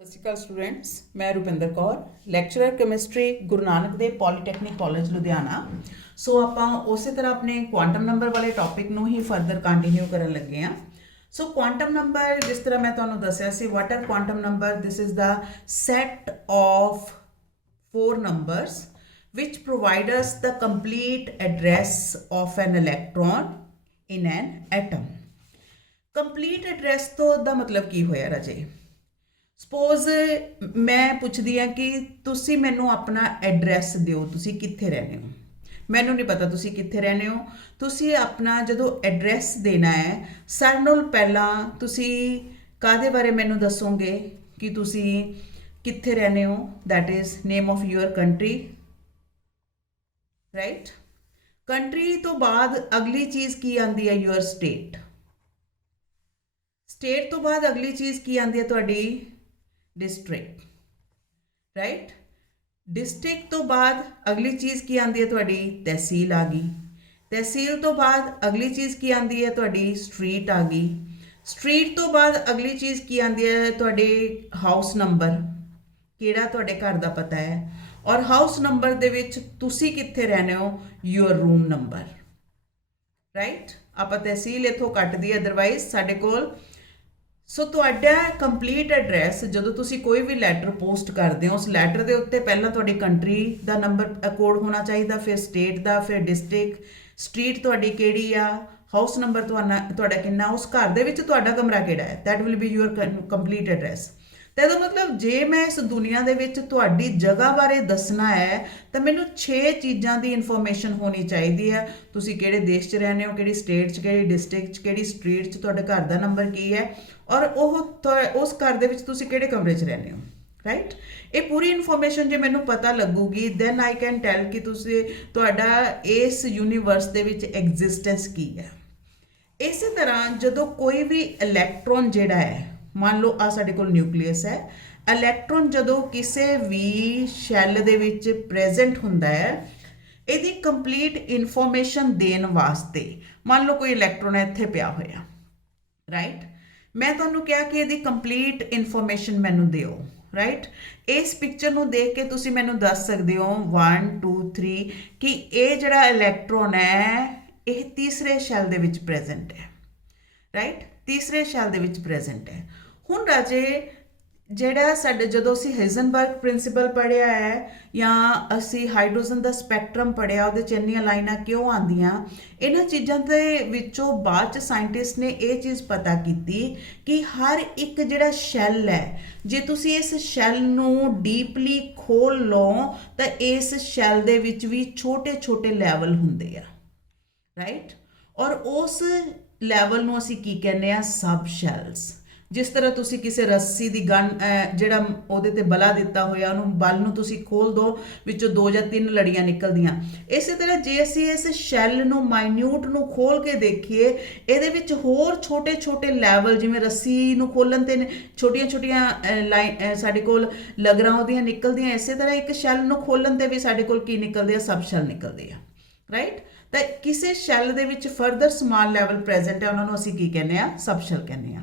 ਸਤਿ ਸ਼੍ਰੀ ਅਕਾਲ ਸਟੂਡੈਂਟਸ, ਮੈਂ Rupinder Kaur, lecturer chemistry Guru Nanak Dev polytechnic college Ludhiana. ਸੋ ਆਪਾਂ ਉਸੇ ਤਰ੍ਹਾਂ ਆਪਣੇ ਕੁਆਂਟਮ ਨੰਬਰ ਵਾਲੇ ਟੌਪਿਕ ਨੂੰ ਹੀ ਫਰਦਰ ਕੰਟੀਨਿਊ ਕਰਨ ਲੱਗੇ ਹਾਂ। ਸੋ ਕੁਆਂਟਮ ਨੰਬਰ, ਜਿਸ ਤਰ੍ਹਾਂ ਮੈਂ ਤੁਹਾਨੂੰ ਦੱਸਿਆ ਸੀ, what are quantum number? This is the set of 4 numbers which provide us the complete address of an electron in an atom. Complete address ਤੋਂ ਦਾ ਮਤਲਬ ਕੀ ਹੋਇਆ ਰਾਜੇ? ਸਪੋਜ਼ ਮੈਂ ਪੁੱਛਦੀ ਹਾਂ ਕਿ ਤੁਸੀਂ ਮੈਨੂੰ ਆਪਣਾ ਐਡਰੈਸ ਦਿਓ, ਤੁਸੀਂ ਕਿੱਥੇ ਰਹਿੰਦੇ ਹੋ। ਮੈਨੂੰ ਨਹੀਂ ਪਤਾ ਤੁਸੀਂ ਕਿੱਥੇ ਰਹਿੰਦੇ ਹੋ। ਤੁਸੀਂ ਆਪਣਾ ਜਦੋਂ ਐਡਰੈਸ ਦੇਣਾ ਹੈ, ਸਾਰਿਆਂ ਨਾਲੋਂ ਪਹਿਲਾਂ ਤੁਸੀਂ ਕਾਹਦੇ ਬਾਰੇ ਮੈਨੂੰ ਦੱਸੋਗੇ ਕਿ ਤੁਸੀਂ ਕਿੱਥੇ ਰਹਿੰਦੇ ਹੋ? That is name of your country, right. Country ਤੋਂ ਬਾਅਦ ਅਗਲੀ ਚੀਜ਼ ਕੀ ਆਉਂਦੀ ਹੈ? Your state. ਸਟੇਟ ਤੋਂ ਬਾਅਦ ਅਗਲੀ ਚੀਜ਼ ਕੀ ਆਉਂਦੀ ਹੈ? ਤੁਹਾਡੀ डिस्ट्रिक्ट, राइट। डिस्ट्रिक्ट तो बाद अगली चीज़ की आती है? तुहाडी तहसील आ गई। तहसील तो बाद अगली चीज़ की आती है? तुहाडी स्ट्रीट आ गई। स्ट्रीट तो बाद अगली चीज़ की आती है? तुहाडे हाउस नंबर, किहड़ा तुहाडे घर दा पता है। और हाउस नंबर दे विच तुसी कित्थे रहने हो? Your room number, right. आपां तहसील इत्थों कट दी, अदरवाइज साडे कोल। सो तुहाडा कंप्लीट एड्रैस जो तुसी कोई भी लैटर पोस्ट करते हो, उस लैटर के उत्ते पहला तुहाडी कंट्री का नंबर कोड होना चाहिए, फिर स्टेट का, फिर डिस्ट्रिक्ट, स्ट्रीट तुहाडी किहड़ी आ, हाउस नंबर तुहाडा किन्ना, उस घर दे विच तुहाडा कमरा किहड़ा है, that will be your complete address. तो ਇਹਦਾ मतलब जे मैं इस दुनिया ਦੇ ਵਿੱਚ ਤੁਹਾਡੀ ਜਗ੍ਹਾ ਬਾਰੇ ਦੱਸਣਾ ਹੈ ਤਾਂ ਮੈਨੂੰ 6 ਚੀਜ਼ਾਂ ਦੀ ਇਨਫੋਰਮੇਸ਼ਨ ਹੋਣੀ ਚਾਹੀਦੀ ਹੈ। ਤੁਸੀਂ ਕਿਹੜੇ ਦੇਸ਼ 'ਚ ਰਹਿੰਦੇ ਹੋ, ਕਿਹੜੀ ਸਟੇਟ 'ਚ, ਕਿਹੜੀ ਡਿਸਟ੍ਰਿਕਟ 'ਚ, ਕਿਹੜੀ ਸਟਰੀਟ 'ਚ, ਤੁਹਾਡੇ ਘਰ ਦਾ ਨੰਬਰ ਕੀ ਹੈ, ਔਰ ਉਸ ਘਰ ਦੇ ਵਿੱਚ ਤੁਸੀਂ ਕਿਹੜੇ ਕਮਰੇ 'ਚ ਰਹਿੰਦੇ ਹੋ, ਰਾਈਟ। ਇਹ ਪੂਰੀ ਇਨਫੋਰਮੇਸ਼ਨ ਜੇ ਮੈਨੂੰ ਪਤਾ ਲੱਗੂਗੀ, ਦੈਨ ਆਈ ਕੈਨ ਟੈਲ ਕਿ ਤੁਸੀਂ ਤੁਹਾਡਾ ਇਸ ਯੂਨੀਵਰਸ ਦੇ ਵਿੱਚ ਐਗਜ਼ਿਸਟੈਂਸ ਕੀ ਹੈ। ਇਸੇ ਤਰ੍ਹਾਂ ਜਦੋਂ ਕੋਈ ਵੀ ਇਲੈਕਟ੍ਰੋਨ ਜਿਹੜਾ ਹੈ, मान लो आ साडे कोल न्यूक्लियस है, इलैक्ट्रॉन जदों किसी भी शैल दे विच प्रेजेंट हुंदा है, इहदी कंप्लीट इन्फॉर्मेशन देण वास्ते, मान लो कोई इलैक्ट्रॉन इत्थे पिया होया, राइट। मैं तुहानूं कहा कि इहदी कंप्लीट इन्फॉर्मेशन मैनूं दिओ, राइट। इस पिक्चर नूं देख के तुसीं मैनूं दस सकदे हो 1 2 3 कि इह जिहड़ा इलैक्ट्रॉन है इह तीसरे शैल दे विच प्रेजेंट है, राइट। तीसरे शैल दे विच प्रेजेंट है। ਹੁਣ ਰਾਜੇ ਜਿਹੜਾ ਸਾਡੇ ਜਦੋਂ ਅਸੀਂ ਹਾਈਜ਼ਨਬਰਗ ਪ੍ਰਿੰਸੀਪਲ ਪੜ੍ਹਿਆ ਹੈ ਜਾਂ ਅਸੀਂ ਹਾਈਡਰੋਜਨ ਦਾ ਸਪੈਕਟਰਮ ਪੜ੍ਹਿਆ, ਉਹਦੇ 'ਚ ਇੰਨੀਆਂ ਲਾਈਨਾਂ ਕਿਉਂ ਆਉਂਦੀਆਂ? ਇਹਨਾਂ ਚੀਜ਼ਾਂ ਦੇ ਵਿੱਚੋਂ ਬਾਅਦ 'ਚ ਸਾਇੰਟਿਸਟ ਨੇ ਇਹ ਚੀਜ਼ ਪਤਾ ਕੀਤੀ ਕਿ ਹਰ ਇੱਕ ਜਿਹੜਾ ਸ਼ੈਲ ਹੈ, ਜੇ ਤੁਸੀਂ ਇਸ ਸ਼ੈਲ ਨੂੰ ਡੀਪਲੀ ਖੋਲ ਲਓ ਤਾਂ ਇਸ ਸ਼ੈਲ ਦੇ ਵਿੱਚ ਵੀ ਛੋਟੇ ਛੋਟੇ ਲੈਵਲ ਹੁੰਦੇ ਆ, ਰਾਈਟ। ਔਰ ਉਸ ਲੈਵਲ ਨੂੰ ਅਸੀਂ ਕੀ ਕਹਿੰਦੇ ਆ? ਸਬ ਸ਼ੈਲਸ। ਜਿਸ ਤਰ੍ਹਾਂ ਤੁਸੀਂ ਕਿਸੇ ਰੱਸੀ ਦੀ ਗਨ ਜਿਹੜਾ ਉਹਦੇ ਤੇ ਬਲਾ ਦਿੱਤਾ ਹੋਇਆ, ਉਹਨੂੰ ਬਲ ਨੂੰ ਤੁਸੀਂ ਖੋਲ ਦੋ, ਵਿੱਚੋਂ 2 ਜਾਂ 3 ਲੜੀਆਂ ਨਿਕਲਦੀਆਂ। ਇਸੇ ਤਰ੍ਹਾਂ ਜੇ ਅਸੀਂ ਇਸ ਸ਼ੈਲ ਨੂੰ ਮਾਈਨਿਊਟ ਨੂੰ ਖੋਲ ਕੇ ਦੇਖੀਏ, ਇਹਦੇ ਵਿੱਚ ਹੋਰ ਛੋਟੇ ਛੋਟੇ ਲੈਵਲ, ਜਿਵੇਂ ਰੱਸੀ ਨੂੰ ਖੋਲਣ ਤੇ ਛੋਟੀਆਂ ਛੋਟੀਆਂ ਲਾਈਨ ਸਾਡੇ ਕੋਲ ਲਗਰਾਂ ਉਹਦੀਆਂ ਨਿਕਲਦੀਆਂ, ਇਸੇ ਤਰ੍ਹਾਂ ਇੱਕ ਸ਼ੈਲ ਨੂੰ ਖੋਲਣ ਤੇ ਵੀ ਸਾਡੇ ਕੋਲ ਕੀ ਨਿਕਲਦੇ ਆ? ਸਬ ਸ਼ੈਲ ਨਿਕਲਦੇ ਆ, ਰਾਈਟ। ਤਾਂ ਕਿਸੇ ਸ਼ੈਲ ਦੇ ਵਿੱਚ ਫਰਦਰ ਸਮਾਲ ਲੈਵਲ ਪ੍ਰੈਜ਼ੈਂਟ ਹੈ, ਉਹਨਾਂ ਨੂੰ ਅਸੀਂ ਕੀ ਕਹਿੰਦੇ ਆ? ਸਬ ਸ਼ੈਲ ਕਹਿੰਦੇ ਆ।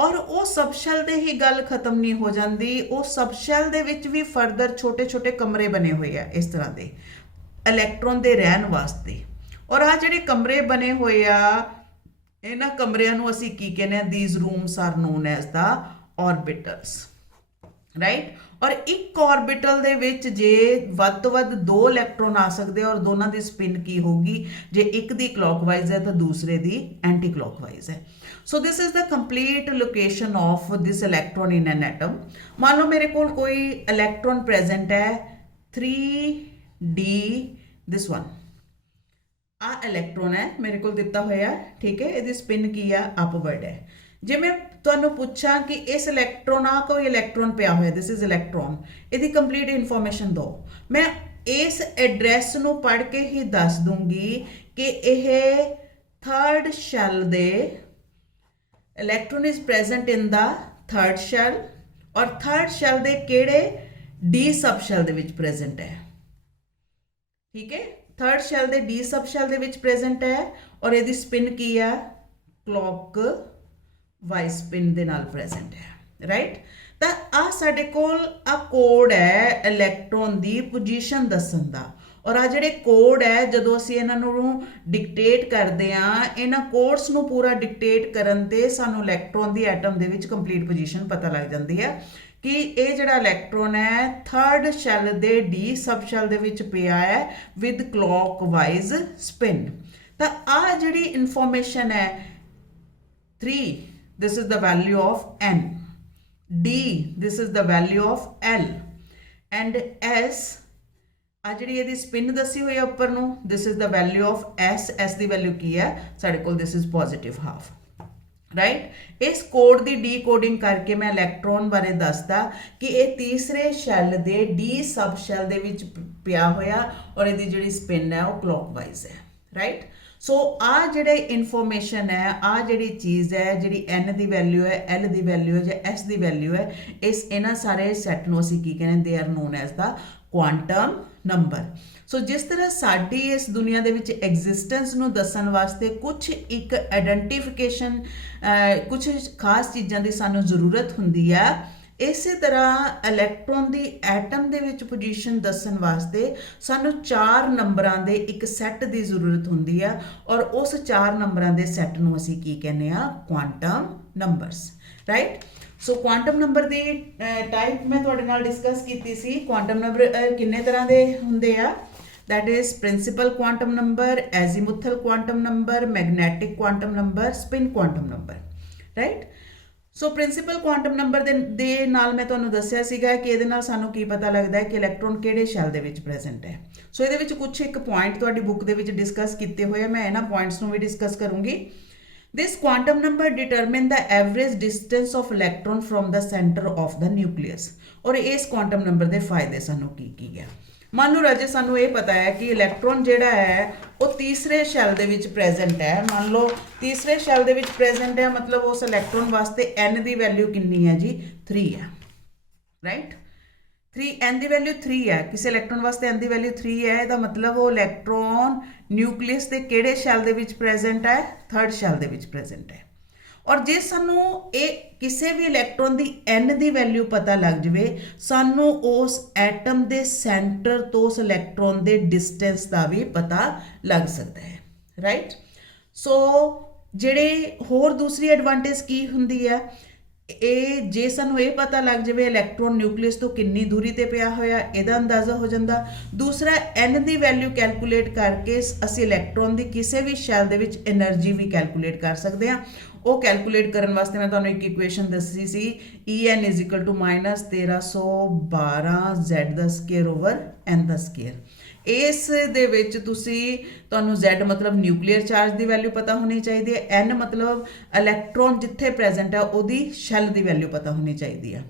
ਔਰ ਉਹ ਸਬ ਸ਼ੈਲ ਦੇ ਹੀ ਗੱਲ ਖਤਮ ਨਹੀਂ ਹੋ ਜਾਂਦੀ, ਉਹ ਸਬ ਸ਼ੈਲ ਦੇ ਵਿੱਚ ਵੀ ਫਰਦਰ ਛੋਟੇ ਛੋਟੇ ਕਮਰੇ ਬਣੇ ਹੋਏ ਆ ਇਸ ਤਰ੍ਹਾਂ ਦੇ ਇਲੈਕਟ੍ਰੋਨ ਦੇ ਰਹਿਣ ਵਾਸਤੇ। ਔਰ ਆ ਜਿਹੜੇ ਕਮਰੇ ਬਣੇ ਹੋਏ ਆ, ਇਹਨਾਂ ਕਮਰਿਆਂ ਨੂੰ ਅਸੀਂ ਕੀ ਕਹਿੰਦੇ ਆ? These rooms are known as the orbitals, right. ਔਰ ਇੱਕ ऑर्बिटल ਦੇ ਵਿੱਚ ਜੇ ਵੱਧ ਤੋਂ ਵੱਧ 2 ਇਲੈਕਟ੍ਰੋਨ ਆ ਸਕਦੇ, ਔਰ ਦੋਨਾਂ ਦੀ ਸਪਿਨ ਕੀ ਹੋਗੀ? ਜੇ ਇੱਕ ਦੀ ਕਲੌਕਵਾਈਜ਼ ਹੈ ਤਾਂ ਦੂਸਰੇ ਦੀ ਐਂਟੀ ਕਲੌਕਵਾਈਜ਼ ਹੈ। So this is the complete location of this electron in an atom. मान लो मेरे को कोई इलैक्ट्रॉन प्रेजेंट है 3D, this one uh electron है मेरे को दिता होया, ठीक है। इसकी स्पिन की है? अपवर्ड है। जे मैं तुहानूं पूछां कि इस इलैक्ट्रॉन आ कोई इलैक्ट्रॉन पिया होया, दिस इज इलैक्ट्रॉन, इसकी कंप्लीट इन्फॉर्मेशन दो। मैं इस एड्रैस नूं पढ़ के ही दस दूंगी कि यह third shell the electron is present in the third shell, और थर्ड शैल दे केड़े? डी सब शैल दे विच प्रेजेंट है, ठीक है। थर्ड शैल दे डी सब शैल दे विच प्रेजेंट है, और इहदी स्पिन की है? क्लॉक वाइज स्पिन दे नाल प्रेजेंट है, राइट। ਤਾਂ ਆ ਸਾਡੇ ਕੋਲ ਆ ਕੋਡ ਹੈ ਇਲੈਕਟ੍ਰੋਨ ਦੀ ਪੋਜੀਸ਼ਨ ਦੱਸਣ ਦਾ। ਔਰ ਆ ਜਿਹੜੇ ਕੋਡ ਹੈ ਜਦੋਂ ਅਸੀਂ ਇਹਨਾਂ ਨੂੰ ਡਿਕਟੇਟ ਕਰਦੇ ਆ, ਇਹਨਾਂ ਕੋਡਸ ਨੂੰ ਪੂਰਾ ਡਿਕਟੇਟ ਕਰਨ ਤੇ ਸਾਨੂੰ ਇਲੈਕਟ੍ਰੋਨ ਦੀ ਐਟਮ ਦੇ ਵਿੱਚ ਕੰਪਲੀਟ ਪੋਜੀਸ਼ਨ ਪਤਾ ਲੱਗ ਜਾਂਦੀ ਹੈ ਕਿ ਇਹ ਜਿਹੜਾ ਇਲੈਕਟ੍ਰੋਨ ਹੈ ਥਰਡ ਸ਼ੈਲ ਦੇ ਡੀ ਸਬ ਸ਼ੈਲ ਦੇ ਵਿੱਚ ਪਿਆ ਹੈ ਵਿਦ ਕਲੌਕਵਾਈਜ਼ ਸਪਿਨ। ਤਾਂ ਆ ਜਿਹੜੀ ਇਨਫੋਰਮੇਸ਼ਨ ਹੈ 3 this is the value of n, d this is the value of l, and s ਆ ਜਿਹੜੀ ਇਹਦੀ ਸਪਿਨ ਦੱਸੀ ਹੋਈ ਹੈ ਉੱਪਰ ਨੂੰ this is the value of s the value ਕੀ ਹੈ ਸਾਡੇ ਕੋਲ this is positive half, right. ਇਸ ਕੋਡ ਦੀ ਡੀਕੋਡਿੰਗ ਕਰਕੇ ਮੈਂ ਇਲੈਕਟ੍ਰੋਨ ਬਾਰੇ ਦੱਸਦਾ ਕਿ ਇਹ ਤੀਸਰੇ ਸ਼ੈਲ ਦੇ ਡੀ ਸਬ ਸ਼ੈਲ ਦੇ ਵਿੱਚ ਪਿਆ ਹੋਇਆ ਔਰ ਇਹਦੀ ਜਿਹੜੀ ਸਪਿਨ ਹੈ ਉਹ ਕਲੌਕਵਾਈਜ਼ ਹੈ, ਰਾਈਟ। ਸੋ ਆ ਜਿਹੜੇ ਇਨਫੋਰਮੇਸ਼ਨ ਹੈ, ਆ ਜਿਹੜੀ ਚੀਜ਼ ਹੈ, ਜਿਹੜੀ n ਦੀ ਵੈਲਿਊ ਹੈ, l ਦੀ ਵੈਲਿਊ ਹੈ ਜਾਂ s ਦੀ ਵੈਲਿਊ ਹੈ, ਇਹਨਾਂ ਸਾਰੇ ਸੈੱਟ ਨੂੰ ਅਸੀਂ ਕੀ ਕਹਿੰਦੇ, they are known as the quantum number. So ਜਿਸ ਤਰ੍ਹਾਂ ਸਾਡੀ ਇਸ ਦੁਨੀਆ ਦੇ ਵਿੱਚ ਐਗਜ਼ਿਸਟੈਂਸ ਨੂੰ ਦੱਸਣ ਵਾਸਤੇ ਕੁਝ ਇੱਕ ਆਇਡੈਂਟੀਫਿਕੇਸ਼ਨ, ਕੁਝ ਖਾਸ ਚੀਜ਼ਾਂ ਦੀ ਸਾਨੂੰ ਜ਼ਰੂਰਤ ਹੁੰਦੀ ਆ, ਇਸੇ ਤਰ੍ਹਾਂ ਇਲੈਕਟ੍ਰੋਨ ਦੀ ਐਟਮ ਦੇ ਵਿੱਚ ਪੋਜੀਸ਼ਨ ਦੱਸਣ ਵਾਸਤੇ ਸਾਨੂੰ 4 ਨੰਬਰਾਂ ਦੇ ਇੱਕ ਸੈੱਟ ਦੀ ਜ਼ਰੂਰਤ ਹੁੰਦੀ ਆ ਔਰ ਉਸ 4 ਨੰਬਰਾਂ ਦੇ ਸੈੱਟ ਨੂੰ ਅਸੀਂ ਕੀ ਕਹਿੰਦੇ ਆ, ਕੁਆਂਟਮ ਨੰਬਰਸ, ਰਾਈਟ। ਸੋ ਕੁਆਂਟਮ ਨੰਬਰ ਦੀ ਟਾਈਪ ਮੈਂ ਤੁਹਾਡੇ ਨਾਲ ਡਿਸਕਸ ਕੀਤੀ ਸੀ। ਕੁਆਂਟਮ ਨੰਬਰ ਕਿੰਨੇ ਤਰ੍ਹਾਂ ਦੇ ਹੁੰਦੇ ਆ, that is principal quantum number, azimuthal quantum number, magnetic quantum number, spin quantum number, right। So principal quantum number ਦੇ ਨਾਲ ਮੈਂ ਤੁਹਾਨੂੰ ਦੱਸਿਆ ਸੀਗਾ ਕਿ ਇਹਦੇ ਨਾਲ ਸਾਨੂੰ ਕੀ ਪਤਾ ਲੱਗਦਾ ਹੈ ਕਿ ਇਲੈਕਟ੍ਰੋਨ ਕਿਹੜੇ ਸ਼ੈਲ ਦੇ ਵਿੱਚ ਪ੍ਰੈਜ਼ੈਂਟ ਹੈ। ਸੋ ਇਹਦੇ ਵਿੱਚ ਕੁਝ ਇੱਕ ਪੁਆਇੰਟ ਤੁਹਾਡੀ ਬੁੱਕ ਦੇ ਵਿੱਚ ਡਿਸਕਸ ਕੀਤੇ ਹੋਏ ਆ, ਮੈਂ ਇਹਨਾਂ ਪੁਆਇੰਟਸ ਨੂੰ ਵੀ ਡਿਸਕਸ ਕਰੂੰਗੀ। This quantum number determine the average distance of electron from the center of the nucleus। ਔਰ ਇਸ ਕੁਆਂਟਮ ਨੰਬਰ ਦੇ ਫਾਇਦੇ ਸਾਨੂੰ ਕੀ ਹੈ। ਮੰਨ ਲਓ ਰਾਜੇ ਸਾਨੂੰ ਇਹ ਪਤਾ ਹੈ ਕਿ ਇਲੈਕਟ੍ਰੋਨ ਜਿਹੜਾ ਹੈ ਉਹ ਤੀਸਰੇ ਸ਼ੈਲ ਦੇ ਵਿੱਚ ਪ੍ਰੈਜ਼ੈਂਟ ਹੈ। ਮੰਨ ਲਓ ਤੀਸਰੇ ਸ਼ੈਲ ਦੇ ਵਿੱਚ ਪ੍ਰੈਜ਼ੈਂਟ ਹੈ, ਮਤਲਬ ਉਸ ਇਲੈਕਟ੍ਰੋਨ ਵਾਸਤੇ n ਦੀ ਵੈਲਿਊ ਕਿੰਨੀ ਹੈ ਜੀ, 3 ਹੈ, ਰਾਈਟ। 3 n ਦੀ ਵੈਲਿਊ 3 ਹੈ, ਕਿਸੇ ਇਲੈਕਟ੍ਰੋਨ ਵਾਸਤੇ n ਦੀ ਵੈਲਿਊ 3 ਹੈ, ਇਹਦਾ ਮਤਲਬ ਉਹ ਇਲੈਕਟ੍ਰੋਨ ਨਿਊਕਲੀਅਸ ਦੇ ਕਿਹੜੇ ਸ਼ੈਲ ਦੇ ਵਿੱਚ ਪ੍ਰੈਜ਼ੈਂਟ ਹੈ, ਥਰਡ ਸ਼ੈਲ ਦੇ ਵਿੱਚ ਪ੍ਰੈਜ਼ੈਂਟ ਹੈ। ਔਰ ਜੇ ਸਾਨੂੰ ਇਹ ਕਿਸੇ ਵੀ ਇਲੈਕਟ੍ਰੋਨ ਦੀ n ਦੀ ਵੈਲਿਊ ਪਤਾ ਲੱਗ ਜਵੇ, ਸਾਨੂੰ ਉਸ ਐਟਮ ਦੇ ਸੈਂਟਰ ਤੋਂ ਉਸ ਇਲੈਕਟ੍ਰੋਨ ਦੇ ਡਿਸਟੈਂਸ ਦਾ ਵੀ ਪਤਾ ਲੱਗ ਸਕਦਾ ਹੈ, ਰਾਈਟ। ਸੋ ਜਿਹੜੇ ਹੋਰ ਦੂਸਰੀ ਐਡਵਾਂਟੇਜ ਕੀ ਹੁੰਦੀ ਹੈ, ਇਹ ਜੇ ਸਾਨੂੰ ਇਹ ਪਤਾ ਲੱਗ ਜਾਵੇ ਇਲੈਕਟ੍ਰੋਨ ਨਿਊਕਲੀਅਸ ਤੋਂ ਕਿੰਨੀ ਦੂਰੀ ਤੇ ਪਿਆ ਹੋਇਆ, ਇਹਦਾ ਅੰਦਾਜ਼ਾ ਹੋ ਜਾਂਦਾ। ਦੂਸਰਾ n ਦੀ ਵੈਲਿਊ ਕੈਲਕੂਲੇਟ ਕਰਕੇ ਅਸੀਂ ਇਲੈਕਟ੍ਰੋਨ ਦੀ ਕਿਸੇ ਵੀ ਸ਼ੈਲ ਦੇ ਵਿੱਚ એનર્ਜੀ ਵੀ ਕੈਲਕੂਲੇਟ ਕਰ ਸਕਦੇ ਹਾਂ। ਉਹ ਕੈਲਕੂਲੇਟ ਕਰਨ ਵਾਸਤੇ ਮੈਂ ਤੁਹਾਨੂੰ ਇੱਕ ਇਕੁਏਸ਼ਨ ਦੱਸੀ ਸੀ, En = -1312 Z² ਇਸ ਦੇ ਵਿੱਚ ਤੁਹਾਨੂੰ Z ਮਤਲਬ ਨਿਊਕਲੀਅਰ ਚਾਰਜ ਦੀ ਵੈਲਿਊ ਪਤਾ ਹੋਣੀ ਚਾਹੀਦੀ ਹੈ, n ਮਤਲਬ ਇਲੈਕਟ੍ਰੋਨ ਜਿੱਥੇ ਪ੍ਰੈਜ਼ੈਂਟ ਹੈ ਉਹਦੀ ਸ਼ੈਲ ਦੀ ਵੈਲਿਊ ਪਤਾ ਹੋਣੀ ਚਾਹੀਦੀ ਹੈ।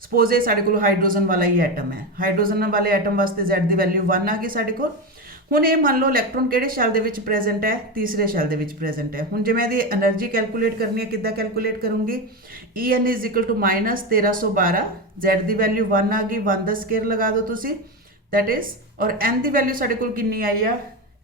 ਸਪੋਜ਼ ਇਹ ਸਾਡੇ ਕੋਲ ਹਾਈਡਰੋਜਨ ਵਾਲਾ ਹੀ ਐਟਮ ਹੈ, ਹਾਈਡਰੋਜਨ ਵਾਲੇ ਐਟਮ ਵਾਸਤੇ Z ਦੀ ਵੈਲਿਊ 1 ਆ ਗਈ ਸਾਡੇ ਕੋਲ। ਹੁਣ ਇਹ ਮੰਨ ਲਓ ਇਲੈਕਟ੍ਰੋਨ ਕਿਹੜੇ ਸ਼ੈਲ ਦੇ ਵਿੱਚ ਪ੍ਰੈਜ਼ੈਂਟ ਹੈ, ਤੀਸਰੇ ਸ਼ੈਲ ਦੇ ਵਿੱਚ ਪ੍ਰੈਜ਼ੈਂਟ ਹੈ। ਹੁਣ ਜੇ ਮੈਂ ਇਹਦੀ એનર્ਜੀ ਕੈਲਕੂਲੇਟ ਕਰਨੀ ਹੈ, ਕਿੱਦਾਂ ਕੈਲਕੂਲੇਟ ਕਰੂੰਗੀ, En = -1312 Z ਦੀ ਵੈਲਿਊ 1 ਆ ਗਈ, 1 ਦਾ ਸਕੁਅਰ ਲਗਾ ਦਿਓ ਤੁਸੀਂ, that is, ਔਰ n ਦੀ ਵੈਲਿਊ ਸਾਡੇ ਕੋਲ ਕਿੰਨੀ ਆਈ ਆ,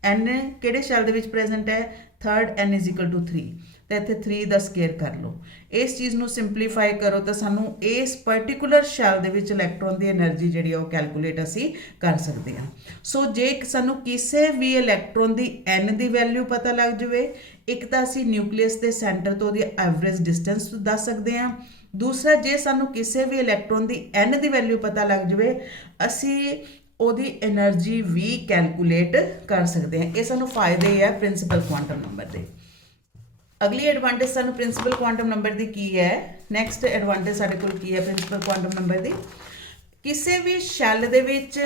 n ਕਿਹੜੇ ਸ਼ੈਲ ਦੇ ਵਿੱਚ ਪ੍ਰੈਜ਼ੈਂਟ ਹੈ, ਥਰਡ, n = 3, ਤੇ ਇੱਥੇ 3 ਦਾ ਸਕੁਅਰ ਕਰ ਲਓ। ਇਸ ਚੀਜ਼ ਨੂੰ ਸਿੰਪਲੀਫਾਈ ਕਰੋ ਤਾਂ ਸਾਨੂੰ ਇਸ ਪਾਰਟਿਕੂਲਰ ਸ਼ੈਲ ਦੇ ਵਿੱਚ ਇਲੈਕਟ੍ਰੋਨ ਦੀ એનર્ਜੀ ਜਿਹੜੀ ਉਹ ਕੈਲਕੂਲੇਟ ਅਸੀਂ ਕਰ ਸਕਦੇ ਹਾਂ। ਸੋ ਜੇ ਸਾਨੂੰ ਕਿਸੇ ਵੀ ਇਲੈਕਟ੍ਰੋਨ ਦੀ n ਦੀ ਵੈਲਿਊ ਪਤਾ ਲੱਗ ਜਾਵੇ, ਇੱਕ ਤਾਂ ਅਸੀਂ ਨਿਊਕਲੀਅਸ ਦੇ ਸੈਂਟਰ ਤੋਂ ਉਹਦੀ ਐਵਰੇਜ ਡਿਸਟੈਂਸ ਦੱਸ ਸਕਦੇ ਹਾਂ। ਦੂਸਰਾ, ਜੇ ਸਾਨੂੰ ਕਿਸੇ ਵੀ ਇਲੈਕਟ੍ਰੋਨ ਦੀ n ਦੀ ਵੈਲਿਊ ਪਤਾ ਲੱਗ ਜਾਵੇ, ਅਸੀਂ ਉਹਦੀ એનર્ਜੀ ਵੀ ਕੈਲਕੂਲੇਟ ਕਰ ਸਕਦੇ ਹਾਂ। ਇਹ ਸਾਨੂੰ ਫਾਇਦੇ ਆ ਪ੍ਰਿੰਸੀਪਲ ਕੁਆਂਟਮ ਨੰਬਰ ਦੇ। ਅਗਲੀ ਐਡਵਾਂਟੇਜ ਸਾਨੂੰ ਪ੍ਰਿੰਸੀਪਲ ਕੁਆਂਟਮ ਨੰਬਰ ਦੀ ਕੀ ਹੈ, ਨੈਕਸਟ ਐਡਵਾਂਟੇਜ ਸਾਡੇ ਕੋਲ ਕੀ ਹੈ ਪ੍ਰਿੰਸੀਪਲ ਕੁਆਂਟਮ ਨੰਬਰ ਦੀ, ਕਿਸੇ ਵੀ ਸ਼ੈਲ ਦੇ ਵਿੱਚ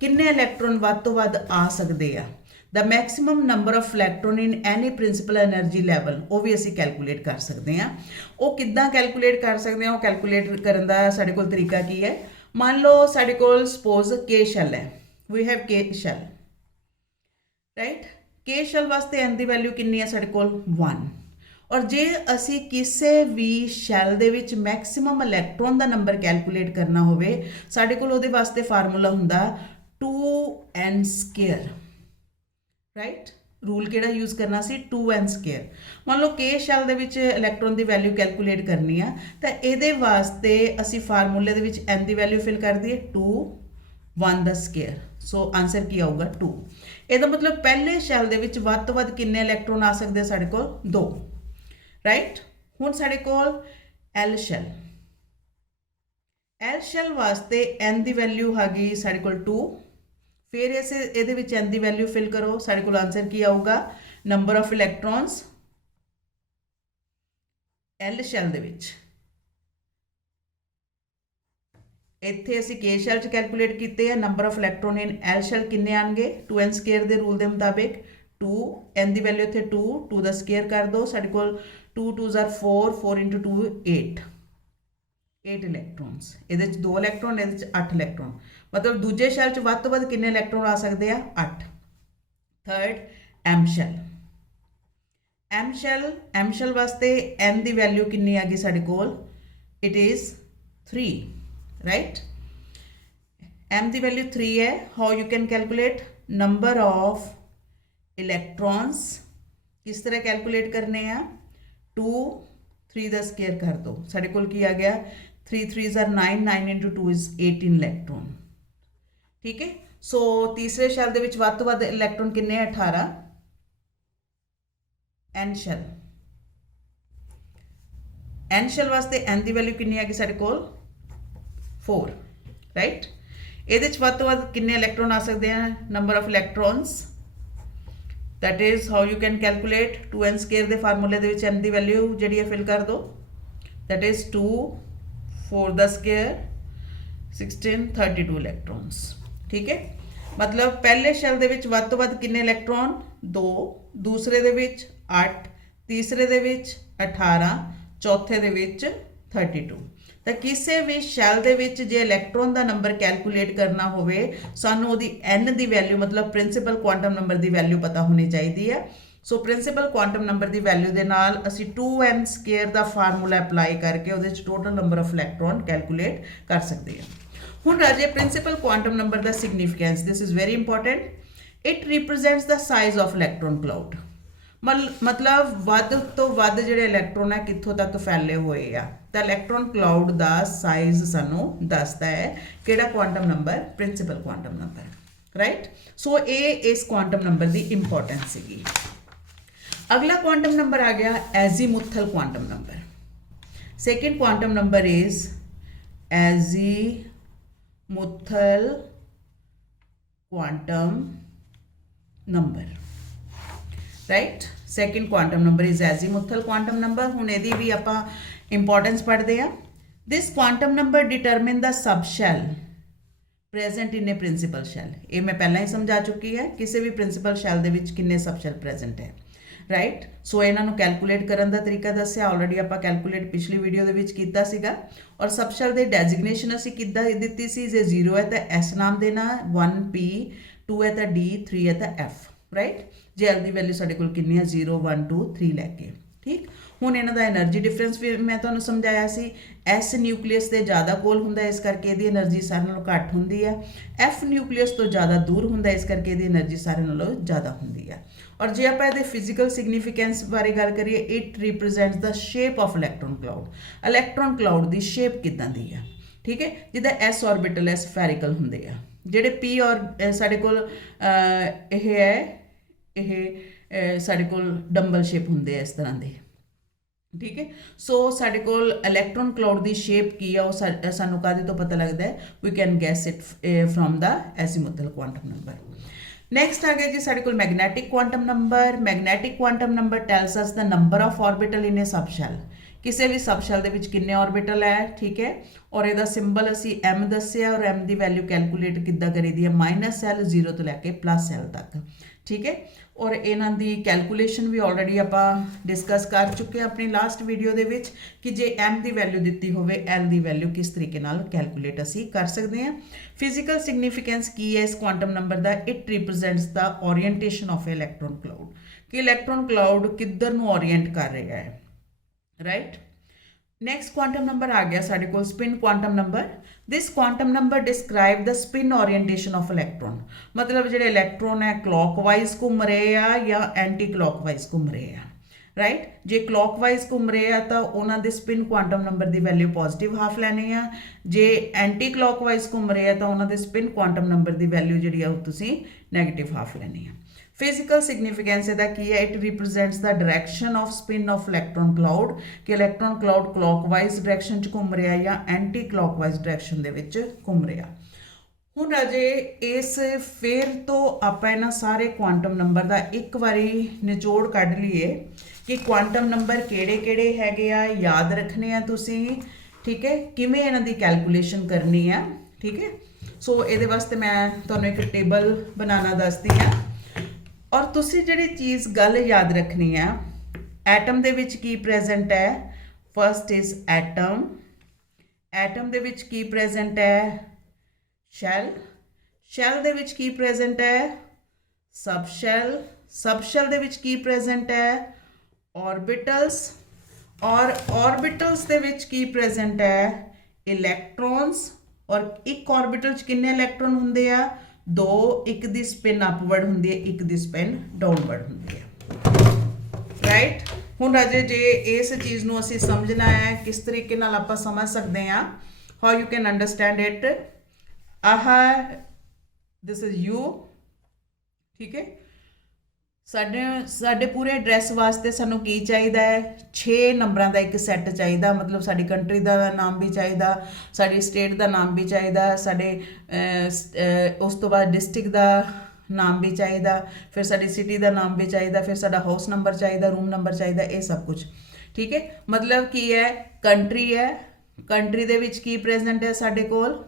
ਕਿੰਨੇ ਇਲੈਕਟ੍ਰੋਨ ਵੱਧ ਤੋਂ ਵੱਧ ਆ ਸਕਦੇ ਆ, the maximum number of electron in any principal energy level, ਉਹ ਵੀ ਅਸੀਂ ਕੈਲਕੂਲੇਟ ਕਰ ਸਕਦੇ ਹਾਂ। ਉਹ ਕਿੱਦਾਂ ਕੈਲਕੂਲੇਟ ਕਰ ਸਕਦੇ ਹਾਂ, ਉਹ ਕੈਲਕੂਲੇਟ ਕਰਨ ਦਾ ਸਾਡੇ ਕੋਲ ਤਰੀਕਾ ਕੀ ਹੈ। ਮੰਨ ਲਓ ਸਾਡੇ ਕੋਲ ਸਪੋਜ਼ K ਸ਼ੈਲ ਹੈ, we have K shell, right. K shell ਵਾਸਤੇ n ਦੀ ਵੈਲਿਊ ਕਿੰਨੀ ਹੈ ਸਾਡੇ ਕੋਲ, 1। ਔਰ ਜੇ ਅਸੀਂ ਕਿਸੇ ਵੀ ਸ਼ੈਲ ਦੇ ਵਿੱਚ ਮੈਕਸਿਮਮ ਇਲੈਕਟ੍ਰੋਨ ਦਾ ਨੰਬਰ ਕੈਲਕੂਲੇਟ ਕਰਨਾ ਹੋਵੇ, ਸਾਡੇ ਕੋਲ ਉਹਦੇ ਵਾਸਤੇ ਫਾਰਮੂਲਾ ਹੁੰਦਾ 2n², ਰਾਈਟ। ਰੂਲ ਕਿਹੜਾ ਯੂਜ਼ ਕਰਨਾ ਸੀ 2n ਸਕੁਏਅਰ। ਮੰਨ ਲਓ k ਸ਼ੈਲ ਦੇ ਵਿੱਚ ਇਲੈਕਟ੍ਰੋਨ ਦੀ ਵੈਲਿਊ ਕੈਲਕੂਲੇਟ ਕਰਨੀ ਆ ਤਾਂ ਇਹਦੇ ਵਾਸਤੇ ਅਸੀਂ ਫਾਰਮੂਲੇ ਦੇ ਵਿੱਚ n ਦੀ ਵੈਲਿਊ ਫਿਲ ਕਰ ਦਈਏ 2 1 ਦਾ ਸਕੁਏਅਰ। ਸੋ ਆਨਸਰ ਕੀ ਆਊਗਾ 2। ਇਹਦਾ ਮਤਲਬ ਪਹਿਲੇ ਸ਼ੈਲ ਦੇ ਵਿੱਚ ਵੱਧ ਤੋਂ ਵੱਧ ਕਿੰਨੇ ਇਲੈਕਟ੍ਰੋਨ ਆ ਸਕਦੇ ਸਾਡੇ ਕੋਲ 2 ਰਾਈਟ। ਹੁਣ ਸਾਡੇ ਕੋਲ L ਸ਼ੈਲ, L ਸ਼ੈਲ ਵਾਸਤੇ n ਦੀ ਵੈਲਿਊ ਆ ਗਈ ਸਾਡੇ ਕੋਲ 2। फिर ऐसे ਇਹਦੇ ਵਿੱਚ n ਦੀ ਵੈਲਿਊ ਫਿਲ ਕਰੋ, ਸਾਡੇ ਕੋਲ ਆਨਸਰ ਕੀ ਆਊਗਾ ਨੰਬਰ ਆਫ ਇਲੈਕਟ੍ਰॉन्स L ਸ਼ੈਲ ਦੇ ਵਿੱਚ। ਇੱਥੇ ਅਸੀਂ K ਸ਼ੈਲ 'ਚ ਕੈਲਕੂਲੇਟ ਕੀਤੇ ਆ, number of electron in L shell ਕਿੰਨੇ ਆਣਗੇ 2n ਸਕੁਏਅਰ ਦੇ ਰੂਲ ਦੇ ਮੁਤਾਬਿਕ 2 n ਦੀ ਵੈਲਿਊ ਇੱਥੇ 2 2 ਦਾ ਸਕੁਏਅਰ ਕਰ ਦਿਓ, ਸਾਡੇ ਕੋਲ 2 2s are 4 4 into 2 8 ਇਲੈਕਟ੍ਰੋਨਸ। ਇਹਦੇ 'ਚ 2 ਇਲੈਕਟ੍ਰੋਨ, ਇਹਦੇ 'ਚ 8 ਇਲੈਕਟ੍ਰੋਨ, ਮਤਲਬ ਦੂਜੇ ਸ਼ੈਲ 'ਚ ਵੱਧ ਤੋਂ ਵੱਧ ਕਿੰਨੇ ਇਲੈਕਟ੍ਰੋਨ ਆ ਸਕਦੇ ਆ 8। Third M shell, M shell ਵਾਸਤੇ n ਦੀ ਵੈਲਿਊ ਕਿੰਨੀ ਆ ਗਈ ਸਾਡੇ ਕੋਲ it is 3 right. m the value 3 ਹੈ। How you can calculate number of electrons, ਕਿਸ ਤਰ੍ਹਾਂ ਕੈਲਕੂਲੇਟ ਕਰਨੇ ਆ 2 3 ਦਾ ਸਕੁਏਅਰ ਕਰ ਦੋ, ਸਾਡੇ ਕੋਲ ਕੀ ਆ ਗਿਆ 3 3s are 9 9 into 2 is 18 electron. ਠੀਕ ਹੈ, ਸੋ ਤੀਸਰੇ ਸ਼ੈਲ ਦੇ ਵਿੱਚ ਵੱਧ ਤੋਂ ਵੱਧ ਇਲੈਕਟ੍ਰੋਨ ਕਿੰਨੇ 18। n ਸ਼ੈਲ ਵਾਸਤੇ n ਦੀ ਵੈਲਿਊ ਕਿੰਨੀ ਆ ਗਈ ਸਾਡੇ ਕੋਲ 4 ਰਾਈਟ। ਇਹਦੇ 'ਚ ਵੱਧ ਤੋਂ ਵੱਧ ਕਿੰਨੇ ਇਲੈਕਟ੍ਰੋਨ ਆ ਸਕਦੇ ਆ number of electrons, that is how you can calculate 2n square ਦੇ ਫਾਰਮੂਲੇ ਦੇ ਵਿੱਚ n ਦੀ ਵੈਲਿਊ ਜਿਹੜੀ ਹੈ ਫਿਲ ਕਰ ਦੋ, that is 2 4 the square 16 32 electrons. ਠੀਕ ਹੈ, ਮਤਲਬ ਪਹਿਲੇ ਸ਼ੈਲ ਦੇ ਵਿੱਚ ਵੱਧ ਤੋਂ ਵੱਧ ਕਿੰਨੇ ਇਲੈਕਟ੍ਰੋਨ 2, ਦੂਸਰੇ ਦੇ ਵਿੱਚ 8, ਤੀਸਰੇ ਦੇ ਵਿੱਚ 18, ਚੌਥੇ ਦੇ ਵਿੱਚ 32। ਤਾਂ ਕਿਸੇ ਵੀ ਸ਼ੈਲ ਦੇ ਵਿੱਚ ਜੇ ਇਲੈਕਟ੍ਰੋਨ ਦਾ ਨੰਬਰ ਕੈਲਕੂਲੇਟ ਕਰਨਾ ਹੋਵੇ ਸਾਨੂੰ ਉਹਦੀ n ਦੀ ਵੈਲਿਊ ਮਤਲਬ ਪ੍ਰਿੰਸੀਪਲ ਕੁਆਂਟਮ ਨੰਬਰ ਦੀ ਵੈਲਿਊ ਪਤਾ ਹੋਣੀ ਚਾਹੀਦੀ ਹੈ। ਸੋ ਪ੍ਰਿੰਸੀਪਲ ਕੁਆਂਟਮ ਨੰਬਰ ਦੀ ਵੈਲਿਊ ਦੇ ਨਾਲ ਅਸੀਂ 2n ਸਕੁਏਅਰ ਦਾ ਫਾਰਮੂਲਾ ਅਪਲਾਈ ਕਰਕੇ ਉਹਦੇ ਵਿੱਚ total number of electron calculate ਕਰ ਸਕਦੇ ਹਾਂ। ਹੁਣ ਰਾਜੇ ਪ੍ਰਿੰਸੀਪਲ ਕੁਆਂਟਮ ਨੰਬਰ ਦਾ significance, this is very important. It represents the size of electron cloud, ਮਤਲਬ ਵੱਧ ਤੋਂ ਵੱਧ ਜਿਹੜੇ ਇਲੈਕਟ੍ਰੋਨ ਹੈ ਕਿੱਥੋਂ ਤੱਕ ਫੈਲੇ ਹੋਏ ਆ, ਤਾਂ ਇਲੈਕਟ੍ਰੋਨ ਕਲਾਊਡ ਦਾ ਸਾਈਜ਼ ਸਾਨੂੰ ਦੱਸਦਾ ਹੈ ਕਿਹੜਾ quantum number principal quantum number right. So ਇਹ ਇਸ ਕੁਆਂਟਮ ਨੰਬਰ ਦੀ ਇੰਪੋਰਟੈਂਸ ਸੀਗੀ। अगला क्वांटम नंबर आ गया azimuthal quantum number. Second quantum number is azimuthal quantum number right. Second quantum number is azimuthal quantum number. हुण इहदी भी आपां इंपॉर्टेंस पढ़दे आ। This quantum number determine the sub shell present in A principal शैल। ये मैं पहला ही समझा चुकी है, किसी भी प्रिंसीपल शैल दे विच किन्ने सब शैल प्रेजेंट है राइट। सो इन्हों कैलकुलेट करने का तरीका दसिया ऑलरेडी आप कैलकुलेट पिछली वीडियो के किया सीगा। और सब शैल के डेजिग्नेशन असी किद्दां दित्ती सी, जे 0 है तो एस नाम देना, 1p, 2 है तो d, 3 है तो f राइट। जे एल की वैल्यू साडे कोल कितनी है 0 1 2 3 लैके ठीक। हुण इन्हां दा एनर्जी डिफरेंस भी मैं तुहानूं समझाया सी। एस न्यूक्लियस के ज़्यादा कोल हुंदा इस करके इहदी एनर्जी सारे नालों घट हुंदी है। एफ न्यूक्लियस तो ज़्यादा दूर हुंदा इस करके इहदी एनर्जी सारे नालों ज़्यादा हुंदी है। और जे आपां इहदे फिजिकल सिग्नीफिकेंस बारे गल करिए, it represents the shape of electron cloud. Electron cloud की शेप किदां दी है ठीक है, जिहदा एस ऑर्बिटल है स्फेरिकल हुंदे आ। जिहड़े पी और साडे कोल इह है इह साडे कोल डंबल शेप हुंदे आ इस तरह दे ठीक है। सो साडे कोल इलैक्ट्रॉन क्लाउड की शेप की है वो सानू काहदे तो पता लगता है, we can guess it from the azimuthal quantum number. Next आ गया जी साडे कोल magnetic quantum number. Magnetic quantum number tells us the number of orbital in a sub shell. किसी भी सब शैल दे विच किन्ने ऑर्बिटल है ठीक है। और इहदा सिंबल असी m दस्सिया और m की वैल्यू कैलकुलेट किद्दां करी दी है -l 0 तो लैके +l तक ठीक है। और इन्हां दी कैलकुलेशन भी ऑलरेडी आपां डिस्कस कर चुके हैं अपनी लास्ट वीडियो दे विच कि जे m की वैल्यू दित्ती होवे l की वैल्यू किस तरीके नाल कैलकुलेट असी कर सकते हैं। फिजिकल सिग्नीफिकेंस की है इस क्वांटम नंबर का, it represents the orientation of electron cloud कि इलैक्ट्रॉन क्लाउड किधर नूं ओरिएंट कर रहा है राइट। ਨੈਕਸਟ ਕੁਆਂਟਮ ਨੰਬਰ ਆ ਗਿਆ ਸਾਡੇ ਕੋਲ spin quantum number. This quantum number describe the spin orientation of electron, ਮਤਲਬ ਜਿਹੜੇ ਇਲੈਕਟ੍ਰੋਨ ਹੈ ਕਲੌਕਵਾਈਜ਼ ਘੁੰਮ ਰਹੇ ਆ ਜਾਂ ਐਂਟੀ ਕਲੌਕਵਾਈਜ਼ ਘੁੰਮ ਰਹੇ ਆ, ਰਾਈਟ। ਜੇ ਕਲੌਕਵਾਈਜ਼ ਘੁੰਮ ਰਹੇ ਆ ਤਾਂ ਉਹਨਾਂ ਦੇ ਸਪਿਨ ਕੁਆਂਟਮ ਨੰਬਰ ਦੀ ਵੈਲਿਊ ਪੋਜ਼ਿਟਿਵ ਹਾਫ ਲੈਣੀ ਆ, ਜੇ ਐਂਟੀ ਕਲੌਕਵਾਈਜ਼ ਘੁੰਮ ਰਹੇ ਆ ਤਾਂ ਉਹਨਾਂ ਦੇ ਸਪਿਨ ਕੁਆਂਟਮ ਨੰਬਰ ਦੀ ਵੈਲਿਊ ਜਿਹੜੀ ਆ ਉਹ ਤੁਸੀਂ ਨੈਗੇਟਿਵ ਹਾਫ ਲੈਣੀ ਆ। ਫਿਜ਼ੀਕਲ ਸਿਗਨੀਫੀਕੈਂਸ ਇਹਦਾ ਕੀ ਹੈ? It represents the direction of spin of electron cloud, ਕਿ ਇਲੈਕਟ੍ਰੋਨ ਕਲਾਉਡ ਕਲੌਕਵਾਈਜ਼ ਡਾਇਰੈਕਸ਼ਨ 'ਚ ਘੁੰਮ ਰਿਹਾ ਜਾਂ ਐਂਟੀ ਕਲੌਕਵਾਈਜ਼ ਡਾਇਰੈਕਸ਼ਨ ਦੇ ਵਿੱਚ ਘੁੰਮ ਰਿਹਾ। ਹੁਣ ਰਾਜੇ ਇਸ ਫੇਰ ਤੋਂ ਆਪਾਂ ਇਹਨਾਂ ਸਾਰੇ ਕੁਆਂਟਮ ਨੰਬਰ ਦਾ ਇੱਕ ਵਾਰੀ ਨਿਚੋੜ ਕੱਢ ਲਈਏ ਕਿ ਕੁਆਂਟਮ ਨੰਬਰ ਕਿਹੜੇ ਕਿਹੜੇ ਹੈਗੇ ਆ, ਯਾਦ ਰੱਖਣੇ ਆ ਤੁਸੀਂ, ਠੀਕ ਹੈ, ਕਿਵੇਂ ਇਹਨਾਂ ਦੀ ਕੈਲਕੂਲੇਸ਼ਨ ਕਰਨੀ ਆ, ਠੀਕ ਹੈ। ਸੋ ਇਹਦੇ ਵਾਸਤੇ ਮੈਂ ਤੁਹਾਨੂੰ ਇੱਕ ਟੇਬਲ ਬਣਾਉਣਾ ਦੱਸਦੀ ਹਾਂ, ਔਰ ਤੁਸੀਂ ਜਿਹੜੀ ਚੀਜ਼ ਗੱਲ ਯਾਦ ਰੱਖਣੀ ਆ, ਐਟਮ ਦੇ ਵਿੱਚ ਕੀ ਪ੍ਰੈਜ਼ੈਂਟ ਹੈ? ਫਸਟ ਇਜ਼ ਐਟਮ, ਐਟਮ ਦੇ ਵਿੱਚ ਕੀ ਪ੍ਰੈਜ਼ੈਂਟ ਹੈ? ਸ਼ੈਲ, ਸ਼ੈਲ ਦੇ ਵਿੱਚ ਕੀ ਪ੍ਰੈਜ਼ੈਂਟ ਹੈ? ਸਬ ਸ਼ੈਲ, ਸਬ ਸ਼ੈਲ ਦੇ ਵਿੱਚ ਕੀ ਪ੍ਰੈਜ਼ੈਂਟ ਹੈ? ऑर्बिटल्स, और ऑर्बिटल्स ਦੇ ਵਿੱਚ ਕੀ ਪ੍ਰੈਜ਼ੈਂਟ ਹੈ? ਇਲੈਕਟ੍ਰੋਨਸ, ਔਰ ਇੱਕ ऑर्बिटल 'ਚ ਕਿੰਨੇ ਇਲੈਕਟ੍ਰੋਨ ਹੁੰਦੇ ਆ? 2, ਇੱਕ ਦੀ ਸਪਿਨ ਅਪਵਰਡ ਹੁੰਦੀ ਹੈ, ਇੱਕ ਦੀ ਸਪਿਨ ਡਾਊਨਵਰਡ ਹੁੰਦੀ ਹੈ, ਰਾਈਟ। ਹੁਣ ਰਾਜੇ ਜੇ ਇਸ ਚੀਜ਼ ਨੂੰ ਅਸੀਂ ਸਮਝਣਾ ਹੈ, ਕਿਸ ਤਰੀਕੇ ਨਾਲ ਆਪਾਂ ਸਮਝ ਸਕਦੇ ਹਾਂ, how you can understand it. ਆਹ ਦਿਸ ਇਜ਼ ਯੂ, ਠੀਕ ਹੈ। ਸਾਡੇ ਪੂਰੇ ਐਡਰੈਸ ਵਾਸਤੇ ਸਾਨੂੰ ਕੀ ਚਾਹੀਦਾ ਹੈ? 6 ਨੰਬਰਾਂ ਦਾ ਇੱਕ ਸੈੱਟ ਚਾਹੀਦਾ, ਮਤਲਬ ਸਾਡੀ ਕੰਟਰੀ ਦਾ ਨਾਮ ਵੀ ਚਾਹੀਦਾ, ਸਾਡੀ ਸਟੇਟ ਦਾ ਨਾਮ ਵੀ ਚਾਹੀਦਾ, ਸਾਡੇ ਉਸ ਤੋਂ ਬਾਅਦ ਡਿਸਟ੍ਰਿਕਟ ਦਾ ਨਾਮ ਵੀ ਚਾਹੀਦਾ, ਫਿਰ ਸਾਡੀ ਸਿਟੀ ਦਾ ਨਾਮ ਵੀ ਚਾਹੀਦਾ, ਫਿਰ ਸਾਡਾ ਹਾਊਸ ਨੰਬਰ ਚਾਹੀਦਾ, ਰੂਮ ਨੰਬਰ ਚਾਹੀਦਾ, ਇਹ ਸਭ ਕੁਝ, ਠੀਕ ਹੈ। ਮਤਲਬ ਕੀ ਹੈ? ਕੰਟਰੀ ਹੈ, ਕੰਟਰੀ ਦੇ ਵਿੱਚ ਕੀ ਪ੍ਰੈਜ਼ੈਂਟ ਹੈ ਸਾਡੇ ਕੋਲ?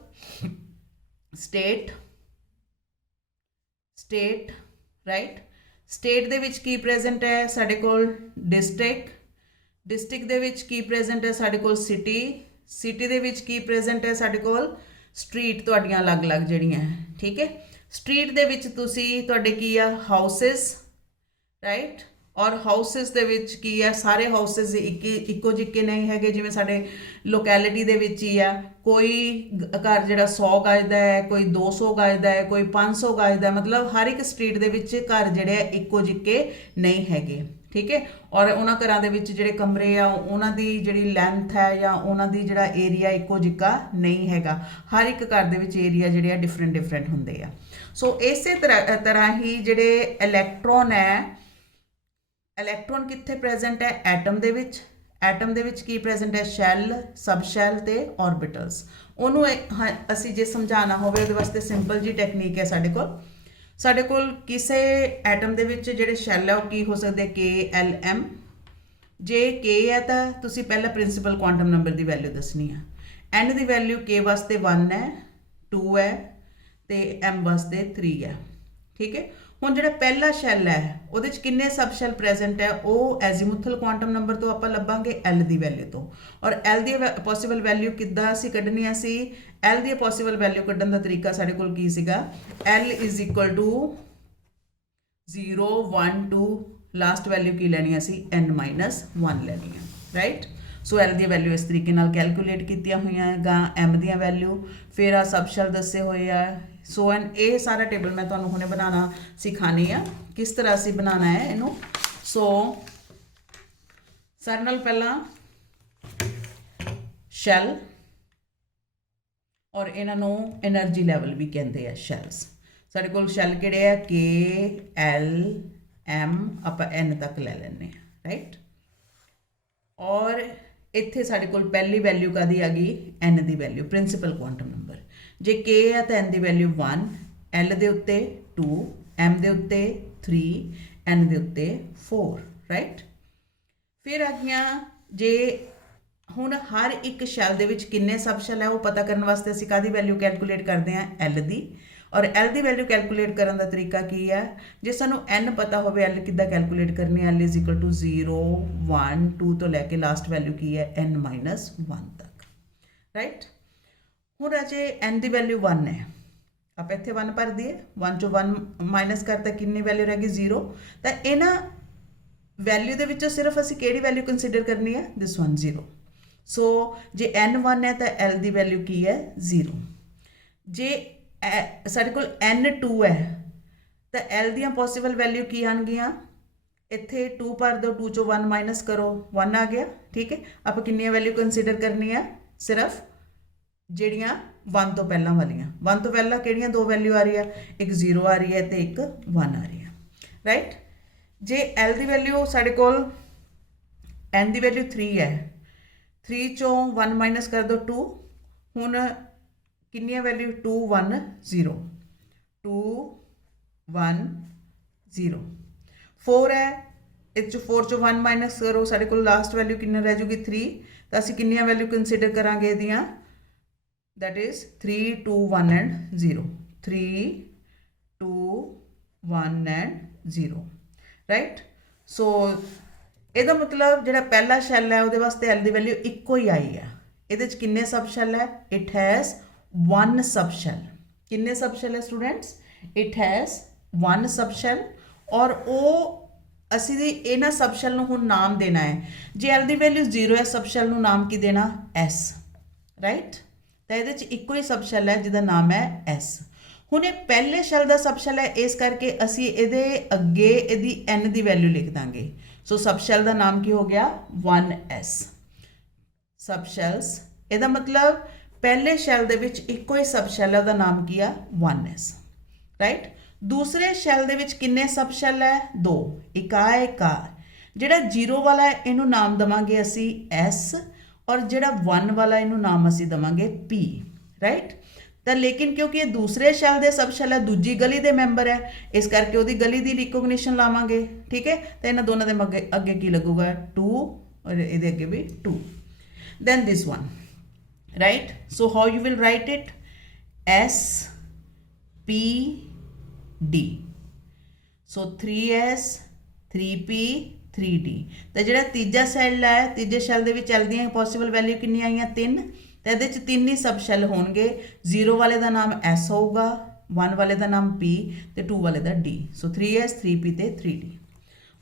State, state, right. ਸਟੇਟ ਦੇ ਵਿੱਚ ਕੀ ਪ੍ਰੈਜ਼ੈਂਟ ਹੈ ਸਾਡੇ ਕੋਲ? ਡਿਸਟ੍ਰਿਕਟ, ਡਿਸਟ੍ਰਿਕਟ ਦੇ ਵਿੱਚ ਕੀ ਪ੍ਰੈਜ਼ੈਂਟ ਹੈ ਸਾਡੇ ਕੋਲ? ਸਿਟੀ, ਸਿਟੀ ਦੇ ਵਿੱਚ ਕੀ ਪ੍ਰੈਜ਼ੈਂਟ ਹੈ ਸਾਡੇ ਕੋਲ? ਸਟਰੀਟ, ਤੁਹਾਡੀਆਂ ਅਲੱਗ-ਅਲੱਗ ਜਿਹੜੀਆਂ ਹੈ, ਠੀਕ ਹੈ। ਸਟਰੀਟ ਦੇ ਵਿੱਚ ਤੁਸੀਂ ਤੁਹਾਡੇ ਕੀ ਆ? Houses, right. ਔਰ ਹਾਊਸਿਸ ਦੇ ਵਿੱਚ ਕੀ ਹੈ? ਸਾਰੇ ਹਾਊਸਿਸ ਇੱਕੋ ਜਿੱਕੇ ਨਹੀਂ ਹੈਗੇ, ਜਿਵੇਂ ਸਾਡੇ ਲੋਕੈਲਿਟੀ ਦੇ ਵਿੱਚ ਹੀ ਆ, ਕੋਈ ਘਰ ਜਿਹੜਾ 100 ਗਜ ਦਾ ਹੈ, ਕੋਈ 200 ਗਜ ਦਾ ਹੈ, ਕੋਈ 500 ਗਜ ਦਾ, ਮਤਲਬ ਹਰ ਇੱਕ ਸਟਰੀਟ ਦੇ ਵਿੱਚ ਘਰ ਜਿਹੜੇ ਆ ਇੱਕੋ ਜਿੱਕੇ ਨਹੀਂ ਹੈਗੇ, ਠੀਕ ਹੈ। ਔਰ ਉਹਨਾਂ ਘਰਾਂ ਦੇ ਵਿੱਚ ਜਿਹੜੇ ਕਮਰੇ ਆ ਉਹਨਾਂ ਦੀ ਜਿਹੜੀ ਲੈਂਥ ਹੈ ਜਾਂ ਉਹਨਾਂ ਦੀ ਜਿਹੜਾ ਏਰੀਆ ਇੱਕੋ ਜਿੱਕਾ ਨਹੀਂ ਹੈਗਾ, ਹਰ ਇੱਕ ਘਰ ਦੇ ਵਿੱਚ ਏਰੀਆ ਜਿਹੜੇ ਆ ਡਿਫਰੈਂਟ ਹੁੰਦੇ ਆ। ਸੋ ਇਸੇ ਤਰ੍ਹਾਂ ਹੀ ਜਿਹੜੇ ਇਲੈਕਟ੍ਰੋਨ ਹੈ, ਇਲੈਕਟ੍ਰੋਨ ਕਿੱਥੇ ਪ੍ਰੈਜ਼ੈਂਟ ਹੈ? ਐਟਮ ਦੇ ਵਿੱਚ, ਐਟਮ ਦੇ ਵਿੱਚ ਕੀ ਪ੍ਰੈਜ਼ੈਂਟ ਹੈ? ਸ਼ੈਲ, ਸਬ ਸ਼ੈਲ ਤੇ ऑर्बिटल्स। ਉਹਨੂੰ ਅਸੀਂ ਜੇ ਸਮਝਾਉਣਾ ਹੋਵੇ ਉਹਦੇ ਵਾਸਤੇ ਸਿੰਪਲ ਜੀ ਟੈਕਨੀਕ ਹੈ ਸਾਡੇ ਕੋਲ ਕਿਸੇ ਐਟਮ ਦੇ ਵਿੱਚ ਜਿਹੜੇ ਸ਼ੈਲ ਹੈ ਉਹ ਕੀ ਹੋ ਸਕਦੇ? KLM। ਜੇ K ਹੈ ਤਾਂ ਤੁਸੀਂ ਪਹਿਲਾਂ ਪ੍ਰਿੰਸੀਪਲ ਕੁਆਂਟਮ ਨੰਬਰ ਦੀ ਵੈਲਿਊ ਦੱਸਣੀ ਆ। N ਦੀ ਵੈਲਿਊ K ਵਾਸਤੇ 1 ਹੈ, 2 ਹੈ ਤੇ M ਵਾਸਤੇ 3 ਹੈ, ਠੀਕ ਹੈ। ਹੁਣ ਜਿਹੜਾ ਪਹਿਲਾ ਸ਼ੈਲ ਹੈ ਉਹਦੇ 'ਚ ਕਿੰਨੇ ਸਬ ਸ਼ੈਲ ਪ੍ਰੈਜ਼ੈਂਟ ਹੈ? ਉਹ ਐਜ਼ੀਮੂਥਲ ਕੁਆਂਟਮ ਨੰਬਰ ਤੋਂ ਆਪਾਂ ਲੱਭਾਂਗੇ L ਦੀ ਵੈਲਿਊ ਤੋਂ। ਔਰ L ਦੀ ਪੋਸੀਬਲ ਵੈਲਿਊ ਕਿੱਦਾਂ ਅਸੀਂ ਕੱਢਣੀਆਂ ਸੀ? L ਦੀ ਪੋਸੀਬਲ ਵੈਲਿਊ ਕੱਢਣ ਦਾ ਤਰੀਕਾ ਸਾਡੇ ਕੋਲ ਕੀ ਸੀਗਾ? L is equal to 0, 1, 2, last value ਕੀ ਲੈਣੀ ਅਸੀਂ? n-1 ਲੈਣੀ ਹੈ, ਰਾਈਟ। ਸੋ L ਦੀ ਵੈਲਿਊ ਇਸ ਤਰੀਕੇ ਨਾਲ ਕੈਲਕੂਲੇਟ ਕੀਤੀਆਂ ਹੋਈਆਂ ਗਾ, M ਦੀਆਂ ਵੈਲਿਊ, ਫਿਰ ਆ ਸਬ ਸ਼ੈਲ ਦੱਸੇ ਹੋਏ ਆ, ਸੋ ਐਂਡ ਇਹ ਸਾਰਾ ਟੇਬਲ ਮੈਂ ਤੁਹਾਨੂੰ ਹੁਣੇ ਬਣਾਉਣਾ ਸਿਖਾਣੀ ਆ, ਕਿਸ ਤਰ੍ਹਾਂ ਅਸੀਂ ਬਣਾਉਣਾ ਹੈ ਇਹਨੂੰ। ਸੋ ਸਾਡੇ ਨਾਲ ਪਹਿਲਾਂ ਸ਼ੈਲ, ਔਰ ਇਹਨਾਂ ਨੂੰ એનર્ਜੀ ਲੈਵਲ ਵੀ ਕਹਿੰਦੇ ਆ ਸ਼ੈਲਸ। ਸਾਡੇ ਕੋਲ ਸ਼ੈਲ ਕਿਹੜੇ ਆ? K, L, M, ਆਪਾਂ N ਤੱਕ ਲੈ ਲੈਂਦੇ ਆ, ਰਾਈਟ। ਔਰ ਇੱਥੇ ਸਾਡੇ ਕੋਲ ਪਹਿਲੀ ਵੈਲਿਊ ਕਾਹਦੀ ਆ ਗਈ? N ਦੀ ਵੈਲਿਊ, ਪ੍ਰਿੰਸੀਪਲ ਕੁਆਂਟਮ ਨੰਬਰ। ਜੇ K ਹੈ ਤਾਂ N ਦੀ ਵੈਲਿਊ 1, L ਦੇ ਉੱਤੇ 2, M ਦੇ ਉੱਤੇ 3, N ਦੇ ਉੱਤੇ 4, ਰਾਈਟ। ਫਿਰ ਆ ਗਈਆਂ, ਜੇ ਹੁਣ ਹਰ ਇੱਕ ਸ਼ੈਲ ਦੇ ਵਿੱਚ ਕਿੰਨੇ ਸਬ ਸ਼ੈਲ ਹੈ ਉਹ ਪਤਾ ਕਰਨ ਵਾਸਤੇ ਅਸੀਂ ਕਾਹਦੀ ਵੈਲਿਊ ਕੈਲਕੂਲੇਟ ਕਰਦੇ ਹਾਂ? L ਦੀ। ਔਰ L ਦੀ ਵੈਲਿਊ ਕੈਲਕੂਲੇਟ ਕਰਨ ਦਾ ਤਰੀਕਾ ਕੀ ਹੈ? ਜੇ ਸਾਨੂੰ N ਪਤਾ ਹੋਵੇ L ਕਿੱਦਾਂ ਕੈਲਕੂਲੇਟ ਕਰਨੀ ਹੈ? L ਇਜ਼ ਇਕੁਅਲ ਟੂ 0, 1, 2 ਤੋਂ ਲੈ ਕੇ ਲਾਸਟ ਵੈਲਿਊ ਕੀ ਹੈ? n-1 ਤੱਕ, ਰਾਈਟ। ਹੁਣ ਰਾਜੇ N ਦੀ ਵੈਲਿਊ 1 ਹੈ, ਆਪਾਂ ਇੱਥੇ 1 ਭਰ ਦਈਏ, 1 ਚੋਂ 1 ਮਾਈਨਸ ਕਰਤਾ ਕਿੰਨੀ ਵੈਲਿਊ ਰਹਿ ਗਈ? 0। ਤਾਂ ਇਹਨਾਂ ਵੈਲਿਊ ਦੇ ਵਿੱਚੋਂ ਸਿਰਫ ਅਸੀਂ ਕਿਹੜੀ ਵੈਲਿਊ ਕੰਸੀਡਰ ਕਰਨੀ ਹੈ? ਦਿਸ 1, 0। सो जे n 1 है तो l की वैल्यू की है 0। जे साडे कोल n 2 है तो l दियां पॉसिबल वैल्यू की आनगियां, इत्थे 2 भर दो, 2 चो 1 माइनस करो, 1 आ गया। ठीक है, आप कितनी वैल्यू कंसीडर करनी है, सिर्फ ਜਿਹੜੀਆਂ 1 ਤੋਂ ਪਹਿਲਾਂ ਵਾਲੀਆਂ। 1 ਤੋਂ ਪਹਿਲਾਂ ਕਿਹੜੀਆਂ ਦੋ ਵੈਲਿਊ ਆ ਰਹੀ ਆ, ਇੱਕ 0 ਆ ਰਹੀ ਹੈ ਤੇ ਇੱਕ 1 ਆ ਰਹੀ ਹੈ, ਰਾਈਟ। ਜੇ l ਦੀ ਵੈਲਿਊ ਸਾਡੇ ਕੋਲ n ਦੀ ਵੈਲਿਊ 3 ਹੈ, 3 ਚੋਂ 1 ਮਾਈਨਸ ਕਰ ਦਿਓ 2, ਹੁਣ ਕਿੰਨੀਆਂ ਵੈਲਿਊ 2 1 0, 2 1 0। 4 है, इस 4 चो 1 माइनस करो, साढ़े को लास्ट वैल्यू कितनी रह जूगी 3, तो असी कितनी वैल्यू कंसीडर करांगे दियां, that is 3 2 1 and 0, 3 2 1 and 0, right. So ਇਹਦਾ मतलब ਜਿਹੜਾ ਪਹਿਲਾ ਸ਼ੈਲ ਹੈ ਉਹਦੇ ਵਾਸਤੇ l ਦੀ ਵੈਲਿਊ ਇੱਕੋ ਹੀ ਆਈ ਹੈ। ਇਹਦੇ ਚ ਕਿੰਨੇ ਸਬ ਸ਼ੈਲ ਹੈ, ਇਟ ਹੈਜ਼ 1 ਸਬ ਸ਼ੈਲ। ਕਿੰਨੇ ਸਬ ਸ਼ੈਲ ਹੈ students, it has 1 sub shell. और वो असी इन्हां सब शैल नूं हुण नाम देना है। जे एल दी वैल्यू 0 है, सब शैल नूं नाम की देना एस, राइट। तो इहदे च इक्को ही सब शैल है जिहदा नाम है एस। हुण ये पहले शैल दा सब शैल है, इस करके असी इहदे अगे इहदी एन दी वैल्यू लिख दांगे। सो सब शैल दा नाम की हो गया 1s। सब शैल्स, इहदा मतलब पहले शैल दे विच इक्को ही सब शैल है, उहदा नाम की आ 1s, राइट। दूसरे शैल दे विच किन्ने सब शैल है, 2, एक आ एक आ। जिहड़ा 0 वाला है इनू नाम देवांगे असी S, और जिहड़ा 1 वाला इनू नाम असी देवांगे P, राइट। तो लेकिन क्योंकि ये दूसरे शैल दे सब शैल है, दूजी गली दे मैंबर है, इस करके उहदी गली दी रिकोगनिशन लावांगे। ठीक है, तो इन्हां दोनों दे अगे अगे की लगूगा 2, और इहदे अगे भी 2। Then this one, right. So how you will write it, S P D। So 3s 3p 3d। तो जो तीजा शैल है, तीजे शैल के चलदियां पॉसिबल वैल्यू कितनी आई 3, तो ये 3 ही सब शैल होंगे। 0 वाले का नाम s होगा, 1 वाले का नाम p, तो 2 वाले का d। सो 3s 3p ते 3d।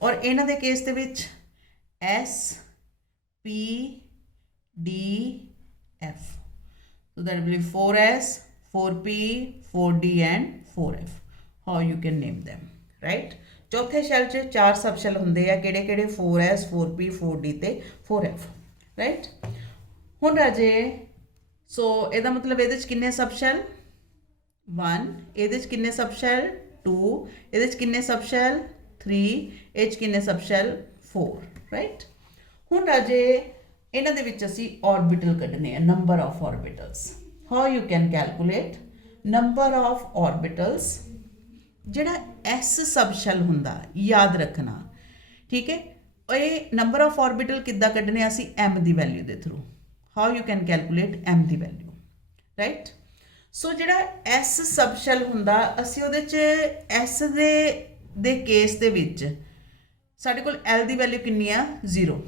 और इन्हां दे केस दे विच s p d f, so that will be 4s 4p 4d and 4f। how you can name them, right। चौथे शैल च 4 सब शैल होंदे आ, किहड़े किहड़े 4s 4p 4d ते 4f, राइट। हुण राजे सो इहदा मतलब इहदे च किन्ने सब शैल 1, इहदे च किन्ने सब शैल 2, इहदे च किन्ने सब शैल 3, इह च किन्ने सब शैल 4, राइट। हुण राजे इन्हां दे विच असीं ऑर्बिटल कढने आ, number of orbitals. How you can calculate number of orbitals. जिहड़ा एस सब शैल हुंदा, याद रखना, ठीक है। ये नंबर ऑफ ऑर्बिटल किद्दां कढने असी एम दी वैल्यू दे through. How you can calculate m दी वैल्यू, राइट। सो जिहड़ा एस सब शैल हुंदा, असी उहदे च एस दे केस दे विच साडे कोल एल दी वैल्यू कितनी आ 0,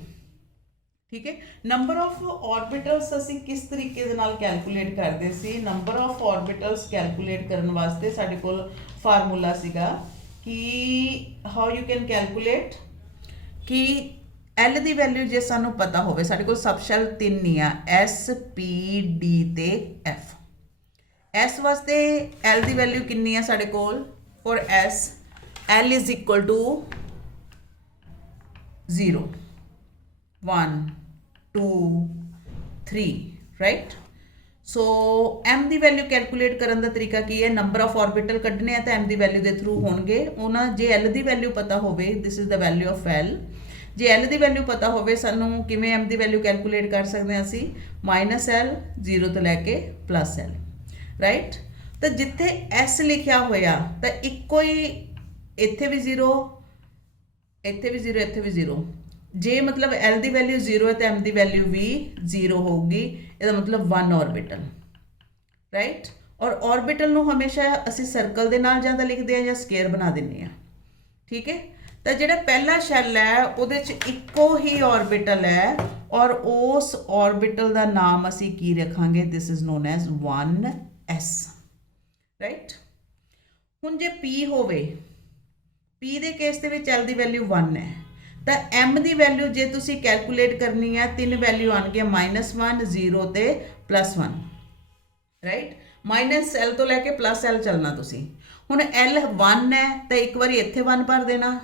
ठीक है। नंबर ऑफ ऑर्बिटल्स असी किस तरीके दे नाल कैलकुलेट करते सी, नंबर ऑफ ऑर्बिटल्स कैलकुलेट करने वास्ते साडे कोल फार्मूला सीगा कि हाउ यू कैन कैलकुलेट कि एल दी वैल्यू जे सानू पता होवे, साडे कोल सब शैल 3 ही आ, S P D ते F। S वास्ते L दी वैल्यू कितनी है साडे कोल, for S L is equal to 0 1 2 3, right. So m की वैल्यू कैलकुलेट करने का तरीका की है, नंबर ऑफ ऑर्बिटल कढ़ने हैं तो एम की वैल्यू के थ्रू होंगे। उन्होंने जे एल की वैल्यू पता हो, this is the value of L. J L की वैल्यू पता हो, सानू किवें एम की वैल्यू कैलकुलेट कर सकते हैं असी, -l 0 तो लैके +l, राइट। तो जिथे एस लिखा होया तो इक्को ही, इत्थे भी 0, इत्थे भी 0, इत्थे भी 0। जे मतलब एल की वैल्यू 0 है तो एम की वैल्यू भी 0 होगी, इसका मतलब 1 ऑर्बिटल, राइट। और ऑर्बिटल नूं हमेशा असी सर्कल दे नाल जां तां लिखदे आ या स्केयर बना दिंदे आ, ठीक है। तो जिहड़ा पहला शैल है उहदे च इक्को ही ऑर्बिटल है, और उस ऑर्बिटल का नाम असी की रखांगे, this is known as 1s, right. हुण जे p होवे, p दे केस दे विच l दी वैल्यू 1 है, ਤਾਂ m ਦੀ ਵੈਲਿਊ ਜੇ ਤੁਸੀਂ ਕੈਲਕੂਲੇਟ ਕਰਨੀ ਹੈ, ਤਿੰਨ ਵੈਲਿਊ ਆਉਣਗੀਆਂ -1 0 ਤੇ +1, ਰਾਈਟ। ਮਾਈਨਸ l ਤੋਂ ਲੈ ਕੇ ਪਲੱਸ l ਚੱਲਣਾ ਤੁਸੀਂ। ਹੁਣ l 1 ਹੈ ਤਾਂ ਇੱਕ ਵਾਰੀ ਇੱਥੇ 1 ਭਰ ਦੇਣਾ,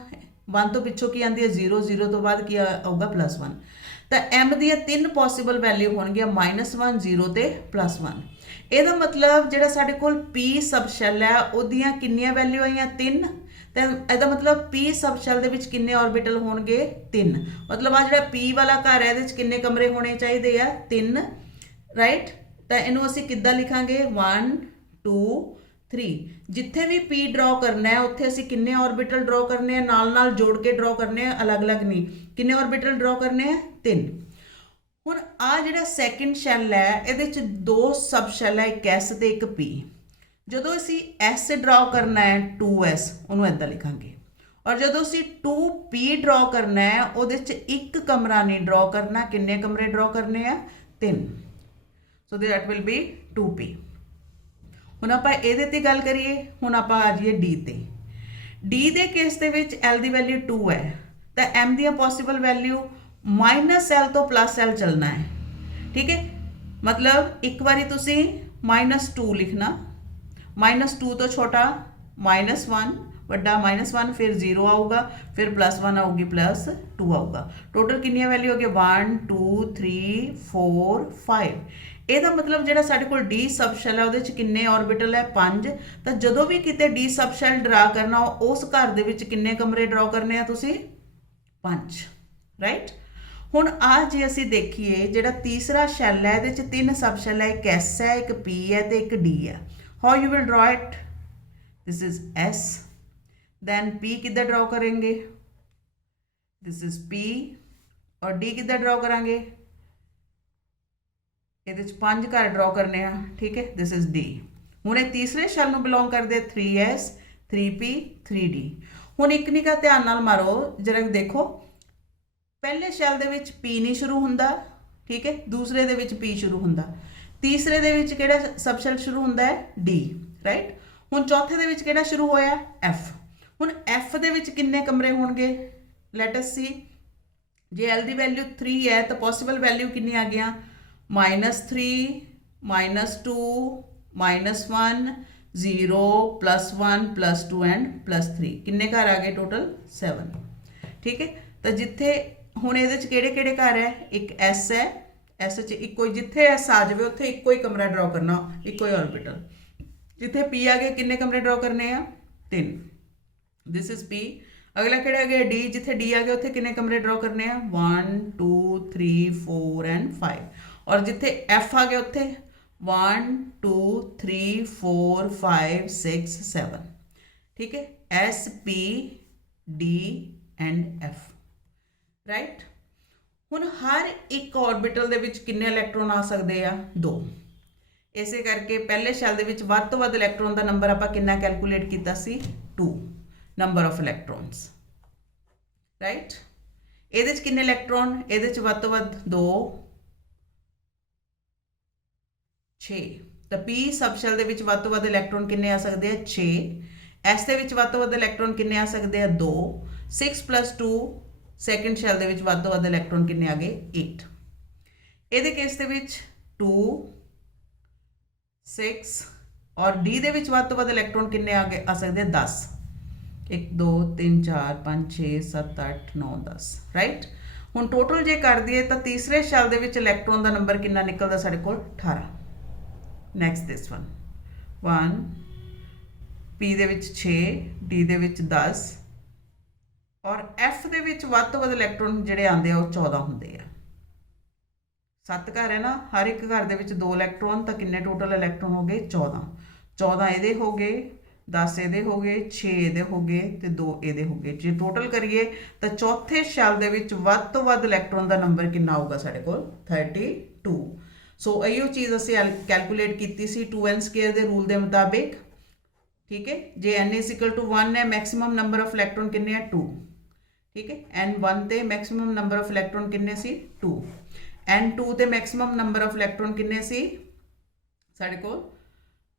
1 ਤੋਂ ਪਿੱਛੋਂ ਕੀ ਆਉਂਦੀ ਹੈ 0, 0 ਤੋਂ ਬਾਅਦ ਕੀ ਆਊਗਾ +1। ਤਾਂ m ਦੀਆਂ ਤਿੰਨ ਪੋਸੀਬਲ ਵੈਲਿਊ ਹੋਣਗੀਆਂ -1 0 ਤੇ +1। ਇਹਦਾ ਮਤਲਬ ਜਿਹੜਾ ਸਾਡੇ ਕੋਲ p ਸਬ ਸ਼ੈਲ ਹੈ ਉਹਦੀਆਂ ਕਿੰਨੀਆਂ ਵੈਲਿਊ ਆਈਆਂ 3, ਤਾਂ ਇਹਦਾ ਮਤਲਬ p ਸਬ ਸ਼ੈਲ ਦੇ ਵਿੱਚ ਕਿੰਨੇ ਆਰਬਿਟਲ ਹੋਣਗੇ 3। ਮਤਲਬ ਆ ਜਿਹੜਾ p ਵਾਲਾ ਘਰ ਹੈ ਇਹਦੇ ਵਿੱਚ ਕਿੰਨੇ ਕਮਰੇ ਹੋਣੇ ਚਾਹੀਦੇ ਆ 3, ਰਾਈਟ। ਤਾਂ ਇਹਨੂੰ ਅਸੀਂ ਕਿੱਦਾਂ ਲਿਖਾਂਗੇ 1 2 3। ਜਿੱਥੇ ਵੀ p ਡਰਾ ਕਰਨਾ ਹੈ ਉੱਥੇ ਅਸੀਂ ਕਿੰਨੇ ਆਰਬਿਟਲ ਡਰਾ ਕਰਨੇ ਆ, ਨਾਲ ਨਾਲ ਜੋੜ ਕੇ ਡਰਾ ਕਰਨੇ ਆ, ਅਲੱਗ-ਅਲੱਗ ਨਹੀਂ। ਕਿੰਨੇ ਆਰਬਿਟਲ ਡਰਾ ਕਰਨੇ ਆ 3। ਹੁਣ ਆ ਜਿਹੜਾ ਸੈਕਿੰਡ ਸ਼ੈਲ ਹੈ ਇਹਦੇ ਚ ਦੋ ਸਬ ਸ਼ੈਲ ਹੈ, ਇੱਕ s ਤੇ ਇੱਕ p। ਜਦੋਂ ਅਸੀਂ s ਡਰਾ ਕਰਨਾ ਹੈ 2s, ਉਹਨੂੰ ਇਦਾਂ ਲਿਖਾਂਗੇ। ਔਰ ਜਦੋਂ ਅਸੀਂ 2p ਡਰਾ ਕਰਨਾ ਹੈ ਉਹਦੇ ਚ ਇੱਕ ਕਮਰਾ ਨਹੀਂ ਡਰਾ ਕਰਨਾ। ਕਿੰਨੇ ਕਮਰੇ ਡਰਾ ਕਰਨੇ ਆ 3। So that will be 2p। ਹੁਣ ਆਪਾਂ ਇਹਦੇ ਤੇ ਗੱਲ ਕਰੀਏ। ਹੁਣ ਆਪਾਂ ਆ ਜਾਈਏ d ਤੇ। d ਦੇ ਕੇਸ ਦੇ ਵਿੱਚ l ਦੀ ਵੈਲਿਊ 2 ਹੈ ਤਾਂ m ਦੀਆਂ ਪੋਸੀਬਲ ਵੈਲਿਊ -l ਤੋਂ +l ਚੱਲਣਾ ਹੈ, ਠੀਕ ਹੈ। ਮਤਲਬ ਇੱਕ ਵਾਰੀ ਤੁਸੀਂ -2 ਲਿਖਣਾ, -2 ਤੋਂ ਛੋਟਾ -1, ਵੱਡਾ -1, ਫਿਰ 0 ਆਊਗਾ, ਫਿਰ +1 ਆਊਗੀ, +2 ਆਊਗਾ। ਟੋਟਲ ਕਿੰਨੀਆਂ ਵੈਲਿਊ ਹੋ ਗਈਆਂ 1 2 3 4 5। ਇਹਦਾ ਮਤਲਬ ਜਿਹੜਾ ਸਾਡੇ ਕੋਲ d ਸਬ ਸ਼ੈਲ ਹੈ ਉਹਦੇ ਚ ਕਿੰਨੇ ਆਰਬਿਟਲ ਹੈ 5। ਤਾਂ ਜਦੋਂ ਵੀ ਕਿਤੇ d ਸਬ ਸ਼ੈਲ ਡਰਾ ਕਰਨਾ ਉਸ ਘਰ ਦੇ ਵਿੱਚ ਕਿੰਨੇ ਕਮਰੇ ਡਰਾ ਕਰਨੇ ਆ ਤੁਸੀਂ 5, ਰਾਈਟ। ਹੁਣ ਆ ਜੇ ਅਸੀਂ ਦੇਖੀਏ ਜਿਹੜਾ ਤੀਸਰਾ ਸ਼ੈਲ ਹੈ ਇਹਦੇ ਚ ਤਿੰਨ ਸਬ ਸ਼ੈਲ ਹੈ, ਇੱਕ s ਹੈ, ਇੱਕ p ਹੈ ਤੇ ਇੱਕ d ਹੈ। How you will draw it? This is s, then p ਕਿੱਦਾਂ ਡਰਾ ਕरेंगे? This is p। ਔਰ d ਕਿੱਦਾਂ ਡਰਾ ਕਰਾਂਗੇ? ਇਹਦੇ ਚ 5 ਘਰ ਡਰਾ ਕਰਨੇ ਆ, ਠੀਕ ਹੈ। This is d। ਹੁਣ ਇਹ ਤੀਸਰੇ ਸ਼ੈਲ ਨੂੰ ਬਿਲੋਂਗ ਕਰਦੇ 3s 3p 3d। ਹੁਣ ਇੱਕ ਨਿੱਕਾ ਧਿਆਨ ਨਾਲ ਮਾਰੋ ਜਰਾ, ਦੇਖੋ ਪਹਿਲੇ ਸ਼ੈਲ ਦੇ ਵਿੱਚ p ਨਹੀਂ ਸ਼ੁਰੂ ਹੁੰਦਾ, ਠੀਕ ਹੈ। ਦੂਸਰੇ ਦੇ ਵਿੱਚ p ਸ਼ੁਰੂ ਹੁੰਦਾ। ਤੀਸਰੇ ਦੇ ਵਿੱਚ ਕਿਹੜਾ ਸਬ ਸ਼ੈਲ ਸ਼ੁਰੂ ਹੁੰਦਾ ਹੈ d, ਰਾਈਟ। ਹੁਣ ਚੌਥੇ ਦੇ ਵਿੱਚ ਕਿਹੜਾ ਸ਼ੁਰੂ ਹੋਇਆ f। ਹੁਣ f ਦੇ ਵਿੱਚ ਕਿੰਨੇ ਕਮਰੇ ਹੋਣਗੇ? ਲੈਟ ਅਸ ਸੀ। ਜੇ l ਦੀ ਵੈਲਿਊ 3 ਹੈ ਤਾਂ ਪੋਸੀਬਲ ਵੈਲਿਊ ਕਿੰਨੀ ਆ ਗਈਆਂ -3 -2 -1 0 +1 +2 ਐਂਡ +3। ਕਿੰਨੇ ਘਰ ਆ ਗਏ? ਟੋਟਲ 7, ਠੀਕ ਹੈ। ਤਾਂ ਜਿੱਥੇ ਹੁਣ ਇਹਦੇ ਚ ਕਿਹੜੇ ਕਿਹੜੇ ਘਰ ਹੈ? ਇੱਕ s ਹੈ, s ਚ ਇੱਕੋ ਹੀ, ਜਿੱਥੇ s ਆ ਜਾਵੇ ਉੱਥੇ ਇੱਕੋ ਹੀ ਕਮਰਾ ਡਰਾ ਕਰਨਾ, ਇੱਕੋ ਹੀ ਆਰਬਿਟਲ। ਜਿੱਥੇ p ਆ ਗਏ ਕਿੰਨੇ ਕਮਰੇ ਡਰਾ ਕਰਨੇ ਆ 3। ਦਿਸ ਇਜ਼ p। ਅਗਲਾ ਕਿਹੜਾ ਆ ਗਿਆ d। ਜਿੱਥੇ d ਆ ਗਿਆ ਉੱਥੇ ਕਿੰਨੇ ਕਮਰੇ ਡਰਾ ਕਰਨੇ ਆ 1 2 3 4 ਐਂਡ 5। ਔਰ ਜਿੱਥੇ f ਆ ਗਿਆ ਉੱਥੇ 1 2 3 4 5 6 7, ਠੀਕ ਹੈ। s p d and f, right. ਹੁਣ ਹਰ ਇੱਕ ਆਰਬਿਟਲ ਦੇ ਵਿੱਚ ਕਿੰਨੇ ਇਲੈਕਟ੍ਰੋਨ ਆ ਸਕਦੇ ਆ 2। ਇਸੇ ਕਰਕੇ ਪਹਿਲੇ ਸ਼ੈਲ ਦੇ ਵਿੱਚ ਵੱਧ ਤੋਂ ਵੱਧ ਇਲੈਕਟ੍ਰੋਨ ਦਾ ਨੰਬਰ ਆਪਾਂ ਕਿੰਨਾ ਕੈਲਕੂਲੇਟ ਕੀਤਾ ਸੀ 2, ਨੰਬਰ ਆਫ ਇਲੈਕਟ੍ਰੋਨਸ, ਰਾਈਟ। ਇਹਦੇ ਚ ਕਿੰਨੇ ਇਲੈਕਟ੍ਰੋਨ? ਇਹਦੇ ਚ ਵੱਧ ਤੋਂ ਵੱਧ 2 6। ਤਾਂ p ਸਬ ਸ਼ੈਲ ਦੇ ਵਿੱਚ ਵੱਧ ਤੋਂ ਵੱਧ ਇਲੈਕਟ੍ਰੋਨ ਕਿੰਨੇ ਆ ਸਕਦੇ ਆ 6। s ਦੇ ਵਿੱਚ ਵੱਧ ਤੋਂ ਵੱਧ ਇਲੈਕਟ੍ਰੋਨ ਕਿੰਨੇ ਆ ਸਕਦੇ ਆ 2। 6 + 2 ਸੈਕਿੰਡ ਸ਼ੈਲ ਦੇ ਵਿੱਚ ਵੱਧ ਤੋਂ ਵੱਧ ਇਲੈਕਟ੍ਰੋਨ ਕਿੰਨੇ ਆ ਗਏ 8। ਇਹਦੇ ਕੇਸ ਦੇ ਵਿੱਚ 2 6 ਔਰ d ਦੇ ਵਿੱਚ ਵੱਧ ਤੋਂ ਵੱਧ ਇਲੈਕਟ੍ਰੋਨ ਕਿੰਨੇ ਆ ਸਕਦੇ ਆ 10। 1 2 3 4 5 6 7 8 9 10, ਰਾਈਟ। ਹੁਣ ਟੋਟਲ ਜੇ ਕਰ ਦਈਏ ਤਾਂ ਤੀਸਰੇ ਸ਼ੈਲ ਦੇ ਵਿੱਚ ਇਲੈਕਟ੍ਰੋਨ ਦਾ ਨੰਬਰ ਕਿੰਨਾ ਨਿਕਲਦਾ ਸਾਡੇ ਕੋਲ 18। ਨੈਕਸਟ ਦਿਸ 1 p ਦੇ ਵਿੱਚ 6, d ਦੇ ਵਿੱਚ 10 ਔਰ f ਦੇ ਵਿੱਚ ਵੱਧ ਤੋਂ ਵੱਧ ਇਲੈਕਟ੍ਰੋਨ ਜਿਹੜੇ ਆਉਂਦੇ ਆ ਉਹ 14 ਹੁੰਦੇ ਆ। 7 ਘਰ ਹੈ ਨਾ, ਹਰ ਇੱਕ ਘਰ ਦੇ ਵਿੱਚ 2 ਇਲੈਕਟ੍ਰੋਨ, ਤਾਂ ਕਿੰਨੇ ਟੋਟਲ ਇਲੈਕਟ੍ਰੋਨ ਹੋ ਗਏ 14। 14 ਇਹਦੇ ਹੋ ਗਏ, 10 ਇਹਦੇ ਹੋ ਗਏ, 6 ਇਹਦੇ ਹੋ ਗਏ ਤੇ 2 ਇਹਦੇ ਹੋ ਗਏ। ਜੇ ਟੋਟਲ ਕਰੀਏ ਤਾਂ ਚੌਥੇ ਸ਼ੈਲ ਦੇ ਵਿੱਚ ਵੱਧ ਤੋਂ ਵੱਧ ਇਲੈਕਟ੍ਰੋਨ ਦਾ ਨੰਬਰ ਕਿੰਨਾ ਆਊਗਾ ਸਾਡੇ ਕੋਲ 32। ਸੋ ਇਹੋ ਚੀਜ਼ ਅਸੀਂ ਕੈਲਕੂਲੇਟ ਕੀਤੀ ਸੀ 2n² ਦੇ ਰੂਲ ਦੇ ਮੁਤਾਬਿਕ, ਠੀਕ ਹੈ। ਜੇ n = 1 ਹੈ ਮੈਕਸਿਮਮ ਨੰਬਰ ਆਫ ਇਲੈਕਟ੍ਰੋਨ ਕਿੰਨੇ ਆ 2, ਠੀਕ ਹੈ। n1 ਤੇ ਮੈਕਸਿਮਮ ਨੰਬਰ ਆਫ ਇਲੈਕਟ੍ਰੋਨ ਕਿੰਨੇ ਸੀ 2। n2 ਤੇ ਮੈਕਸਿਮਮ ਨੰਬਰ ਆਫ ਇਲੈਕਟ੍ਰੋਨ ਕਿੰਨੇ ਸੀ ਸਾਡੇ ਕੋਲ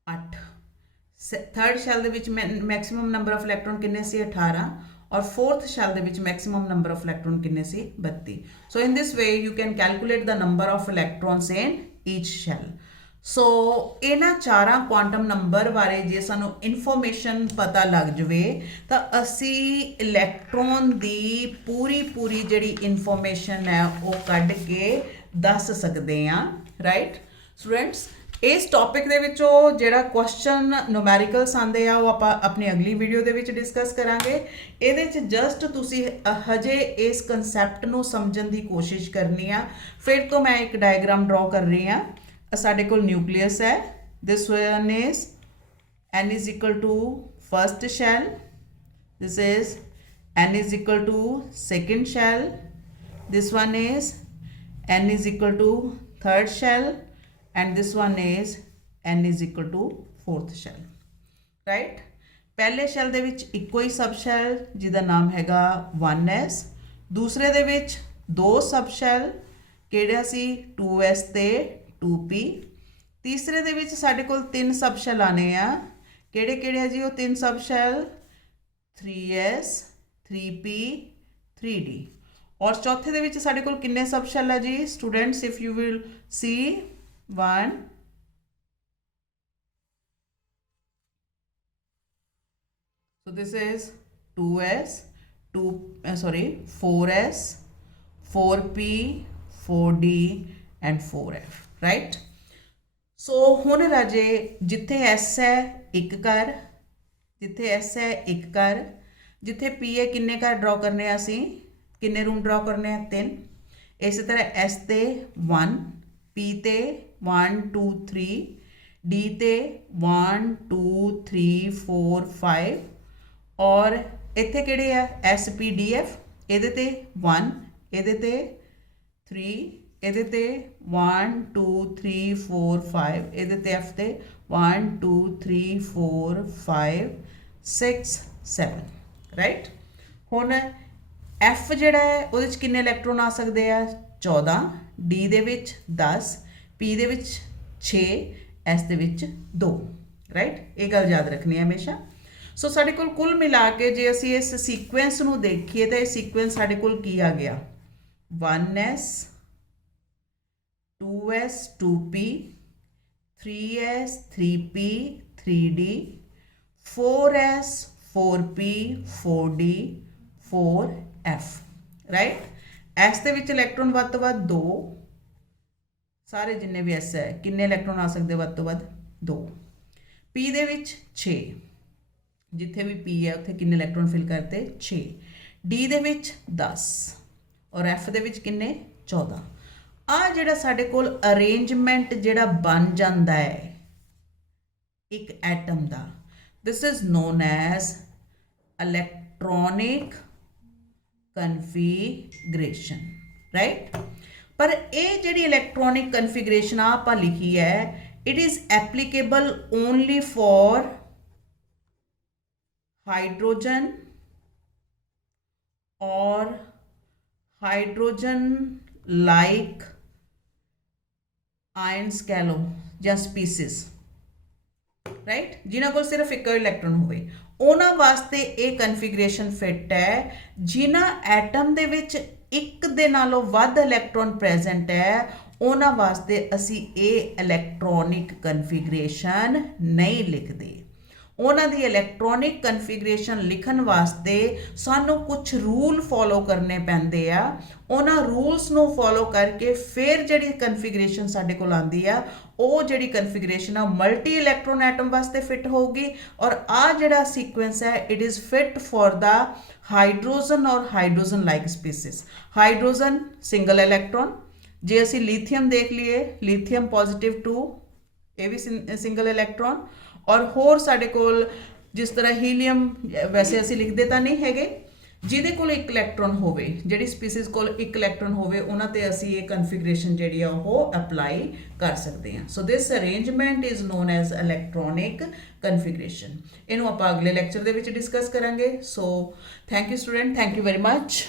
8। ਥਰਡ ਸ਼ੈਲ ਦੇ ਵਿੱਚ ਮੈਕਸਿਮਮ ਨੰਬਰ ਆਫ ਇਲੈਕਟ੍ਰੋਨ ਕਿੰਨੇ ਸੀ 18 ਔਰ ਫੋਰਥ ਸ਼ੈਲ ਦੇ ਵਿੱਚ ਮੈਕਸਿਮਮ ਨੰਬਰ ਆਫ ਇਲੈਕਟ੍ਰੋਨ ਕਿੰਨੇ ਸੀ 32 so in this way you can calculate the number of electrons in each shell so ਇਹਨਾਂ ਚਾਰਾਂ ਕੁਆਂਟਮ ਨੰਬਰ ਬਾਰੇ ਜੇ ਸਾਨੂੰ ਇਨਫੋਰਮੇਸ਼ਨ ਪਤਾ ਲੱਗ ਜਵੇ ਤਾਂ ਅਸੀਂ ਇਲੈਕਟ੍ਰੋਨ ਦੀ ਪੂਰੀ ਜਿਹੜੀ ਇਨਫੋਰਮੇਸ਼ਨ ਹੈ ਉਹ ਕੱਢ ਕੇ ਦੱਸ ਸਕਦੇ ਹਾਂ ਰਾਈਟ ਸਟੂਡੈਂਟਸ ਇਸ ਟੌਪਿਕ ਦੇ ਵਿੱਚੋਂ ਜਿਹੜਾ ਕੁਐਸਚਨ ਨੂਮੈਰੀਕਲਸ ਆਉਂਦੇ ਆ ਉਹ ਆਪਾਂ ਆਪਣੀ ਅਗਲੀ ਵੀਡੀਓ ਦੇ ਵਿੱਚ ਡਿਸਕਸ ਕਰਾਂਗੇ ਇਹਦੇ 'ਚ ਜਸਟ ਤੁਸੀਂ ਹਜੇ ਇਸ ਕਨਸੈਪਟ ਨੂੰ ਸਮਝਣ ਦੀ ਕੋਸ਼ਿਸ਼ ਕਰਨੀ ਆ ਫਿਰ ਤੋਂ ਮੈਂ ਇੱਕ ਡਾਇਗਰਾਮ ਡਰਾ ਕਰ ਰਹੀ ਹਾਂ ਸਾਡੇ ਕੋਲ ਨਿਊਕਲੀਅਸ ਹੈ this one is n is equal to first shell this is n is equal to second shell this one is n is equal to third shell and this one is n is equal to fourth shell right ਪਹਿਲੇ shell ਦੇ ਵਿੱਚ ਇੱਕੋ ਹੀ ਸਬ shell ਜਿਹਦਾ ਨਾਮ ਹੈਗਾ 1s ਦੂਸਰੇ ਦੇ ਵਿੱਚ ਦੋ ਸਬ ਸ਼ੈਲ ਕਿਹੜਾ ਸੀ 2s ਤੇ 2p ਤੀਸਰੇ ਦੇ ਵਿੱਚ ਸਾਡੇ ਕੋਲ ਤਿੰਨ ਸਬ ਸ਼ੈਲ ਆਨੇ ਆ ਕਿਹੜੇ ਆ ਜੀ ਉਹ ਤਿੰਨ ਸਬ ਸ਼ੈਲ 3s 3p 3d ਔਰ ਚੌਥੇ ਦੇ ਵਿੱਚ ਸਾਡੇ ਕੋਲ ਕਿੰਨੇ ਸਬ ਸ਼ੈਲ ਆ ਜੀ students if you will see 1 so this is 2s 4s 4p 4d and 4f right so ਹੁਣ ਰਾਜੇ ਜਿੱਥੇ s ਹੈ ਇੱਕ ਕਰ ਜਿੱਥੇ s ਹੈ ਇੱਕ ਕਰ ਜਿੱਥੇ p ਹੈ ਕਿੰਨੇ ਕਰ ਡਰਾ ਕਰਨੇ ਆ ਅਸੀਂ ਕਿੰਨੇ ਰੂਮ ਡਰਾ ਕਰਨੇ ਆ 3 ਇਸੇ ਤਰ੍ਹਾਂ s ਤੇ 1 p ਤੇ 1 2 3 d ਤੇ 1 2 3 4 5 ਔਰ ਇੱਥੇ ਕਿਹੜੇ ਆ s p d f ਇਹਦੇ ਤੇ 1 ਇਹਦੇ ਤੇ 3 ਇਹਦੇ ਤੇ 1 2 3 4 5 ਇਹਦੇ ਤੇ f ਤੇ 1 2 3 4 5 6 7 ਰਾਈਟ ਹੁਣ f ਜਿਹੜਾ ਹੈ ਉਹਦੇ ਵਿੱਚ ਕਿੰਨੇ ਇਲੈਕਟ੍ਰੋਨ ਆ ਸਕਦੇ ਆ 14 d ਦੇ ਵਿੱਚ 10 p ਦੇ ਵਿੱਚ 6 s ਦੇ ਵਿੱਚ 2 ਰਾਈਟ ਇਹ ਗੱਲ ਯਾਦ ਰੱਖਣੀ ਹੈ ਹਮੇਸ਼ਾ ਸੋ ਸਾਡੇ ਕੋਲ ਕੁੱਲ ਮਿਲਾ ਕੇ ਜੇ ਅਸੀਂ ਇਸ ਸੀਕੁਐਂਸ ਨੂੰ ਦੇਖੀਏ ਤਾਂ ਇਹ ਸੀਕੁਐਂਸ ਸਾਡੇ ਕੋਲ ਕੀ ਆ ਗਿਆ 1s 2s 2p 3s 3p 3d 4s 4p 4d 4f right s ਦੇ ਵਿੱਚ ਇਲੈਕਟ੍ਰੋਨ ਵੱਧ ਤੋਂ ਵੱਧ 2 ਸਾਰੇ ਜਿੰਨੇ ਵੀ s ਹੈ ਕਿੰਨੇ ਇਲੈਕਟ੍ਰੋਨ ਆ ਸਕਦੇ ਵੱਧ ਤੋਂ ਵੱਧ 2 p ਦੇ ਵਿੱਚ 6 ਜਿੱਥੇ ਵੀ p ਹੈ ਉੱਥੇ ਕਿੰਨੇ ਇਲੈਕਟ੍ਰੋਨ ਫਿਲ ਕਰਤੇ 6 d ਦੇ ਵਿੱਚ 10 ਔਰ f ਦੇ ਵਿੱਚ ਕਿੰਨੇ 14 ਆ ਜਿਹੜਾ ਸਾਡੇ ਕੋਲ ਅਰੇਂਜਮੈਂਟ ਜਿਹੜਾ ਬਣ ਜਾਂਦਾ ਹੈ ਇੱਕ ਐਟਮ ਦਾ this is known as electronic configuration right ਪਰ ਇਹ ਜਿਹੜੀ ਇਲੈਕਟ੍ਰੋਨਿਕ ਕਨਫੀਗਰੇਸ਼ਨ ਆਪਾਂ ਲਿਖੀ ਹੈ it is applicable only for hydrogen or hydrogen like ions कह लो ਜਾਂ species ਰਾਈਟ ਜਿਨ੍ਹਾਂ ਕੋਲ ਸਿਰਫ ਇੱਕ ਇਲੈਕਟ੍ਰੋਨ ਹੋਵੇ ਉਹਨਾਂ ਵਾਸਤੇ ਇਹ ਕਨਫੀਗਰੇਸ਼ਨ ਫਿੱਟ ਹੈ ਜਿਨ੍ਹਾਂ ਐਟਮ ਦੇ ਵਿੱਚ ਇੱਕ ਦੇ ਨਾਲੋਂ ਵੱਧ ਇਲੈਕਟ੍ਰੋਨ ਪ੍ਰੈਜ਼ੈਂਟ ਹੈ ਉਹਨਾਂ ਵਾਸਤੇ ਅਸੀਂ ਇਹ ਇਲੈਕਟ੍ਰੋਨਿਕ ਕਨਫੀਗਰੇਸ਼ਨ ਨਹੀਂ ਲਿਖਦੇ ਉਹਨਾਂ ਦੀ ਇਲੈਕਟ੍ਰੋਨਿਕ ਕਨਫੀਗਰੇਸ਼ਨ ਲਿਖਣ ਵਾਸਤੇ ਸਾਨੂੰ ਕੁਝ ਰੂਲ ਫੋਲੋ ਕਰਨੇ ਪੈਂਦੇ ਆ ਉਹਨਾਂ ਰੂਲਸ ਨੂੰ ਫੋਲੋ ਕਰਕੇ ਫਿਰ ਜਿਹੜੀ ਕਨਫੀਗਰੇਸ਼ਨ ਸਾਡੇ ਕੋਲ ਆਉਂਦੀ ਆ ਉਹ ਜਿਹੜੀ ਕਨਫੀਗਰੇਸ਼ਨ ਆ ਮਲਟੀ ਇਲੈਕਟ੍ਰੋਨ ਐਟਮ ਵਾਸਤੇ ਫਿੱਟ ਹੋਊਗੀ ਔਰ ਆ ਜਿਹੜਾ ਸੀਕੁਐਂਸ ਹੈ it is fit for the hydrogen ਔਰ hydrogen like species hydrogen single electron ਜੇ ਅਸੀਂ ਲਿਥੀਅਮ ਦੇਖ ਲਈਏ ਲਿਥੀਅਮ +2 ਇਹ ਵੀ ਸਿੰਗਲ ਇਲੈਕਟ੍ਰੋਨ ਔਰ ਹੋਰ ਸਾਡੇ ਕੋਲ ਜਿਸ ਤਰ੍ਹਾਂ ਹੀਲੀਅਮ ਵੈਸੇ ਅਸੀਂ ਲਿਖਦੇ ਤਾਂ ਨਹੀਂ ਹੈਗੇ ਜਿਹਦੇ ਕੋਲ ਇੱਕ ਇਲੈਕਟ੍ਰੋਨ ਹੋਵੇ ਜਿਹੜੀ ਸਪੀਸੀਜ਼ ਕੋਲ ਇੱਕ ਇਲੈਕਟ੍ਰੋਨ ਹੋਵੇ ਉਹਨਾਂ ਤੇ ਅਸੀਂ ਇਹ ਕਨਫੀਗਰੇਸ਼ਨ ਜਿਹੜੀ ਆ ਉਹ ਅਪਲਾਈ ਕਰ ਸਕਦੇ ਹਾਂ so this arrangement is known as electronic configuration ਇਹਨੂੰ ਆਪਾਂ ਅਗਲੇ ਲੈਕਚਰ ਦੇ ਵਿੱਚ ਡਿਸਕਸ ਕਰਾਂਗੇ so thank you student thank you very much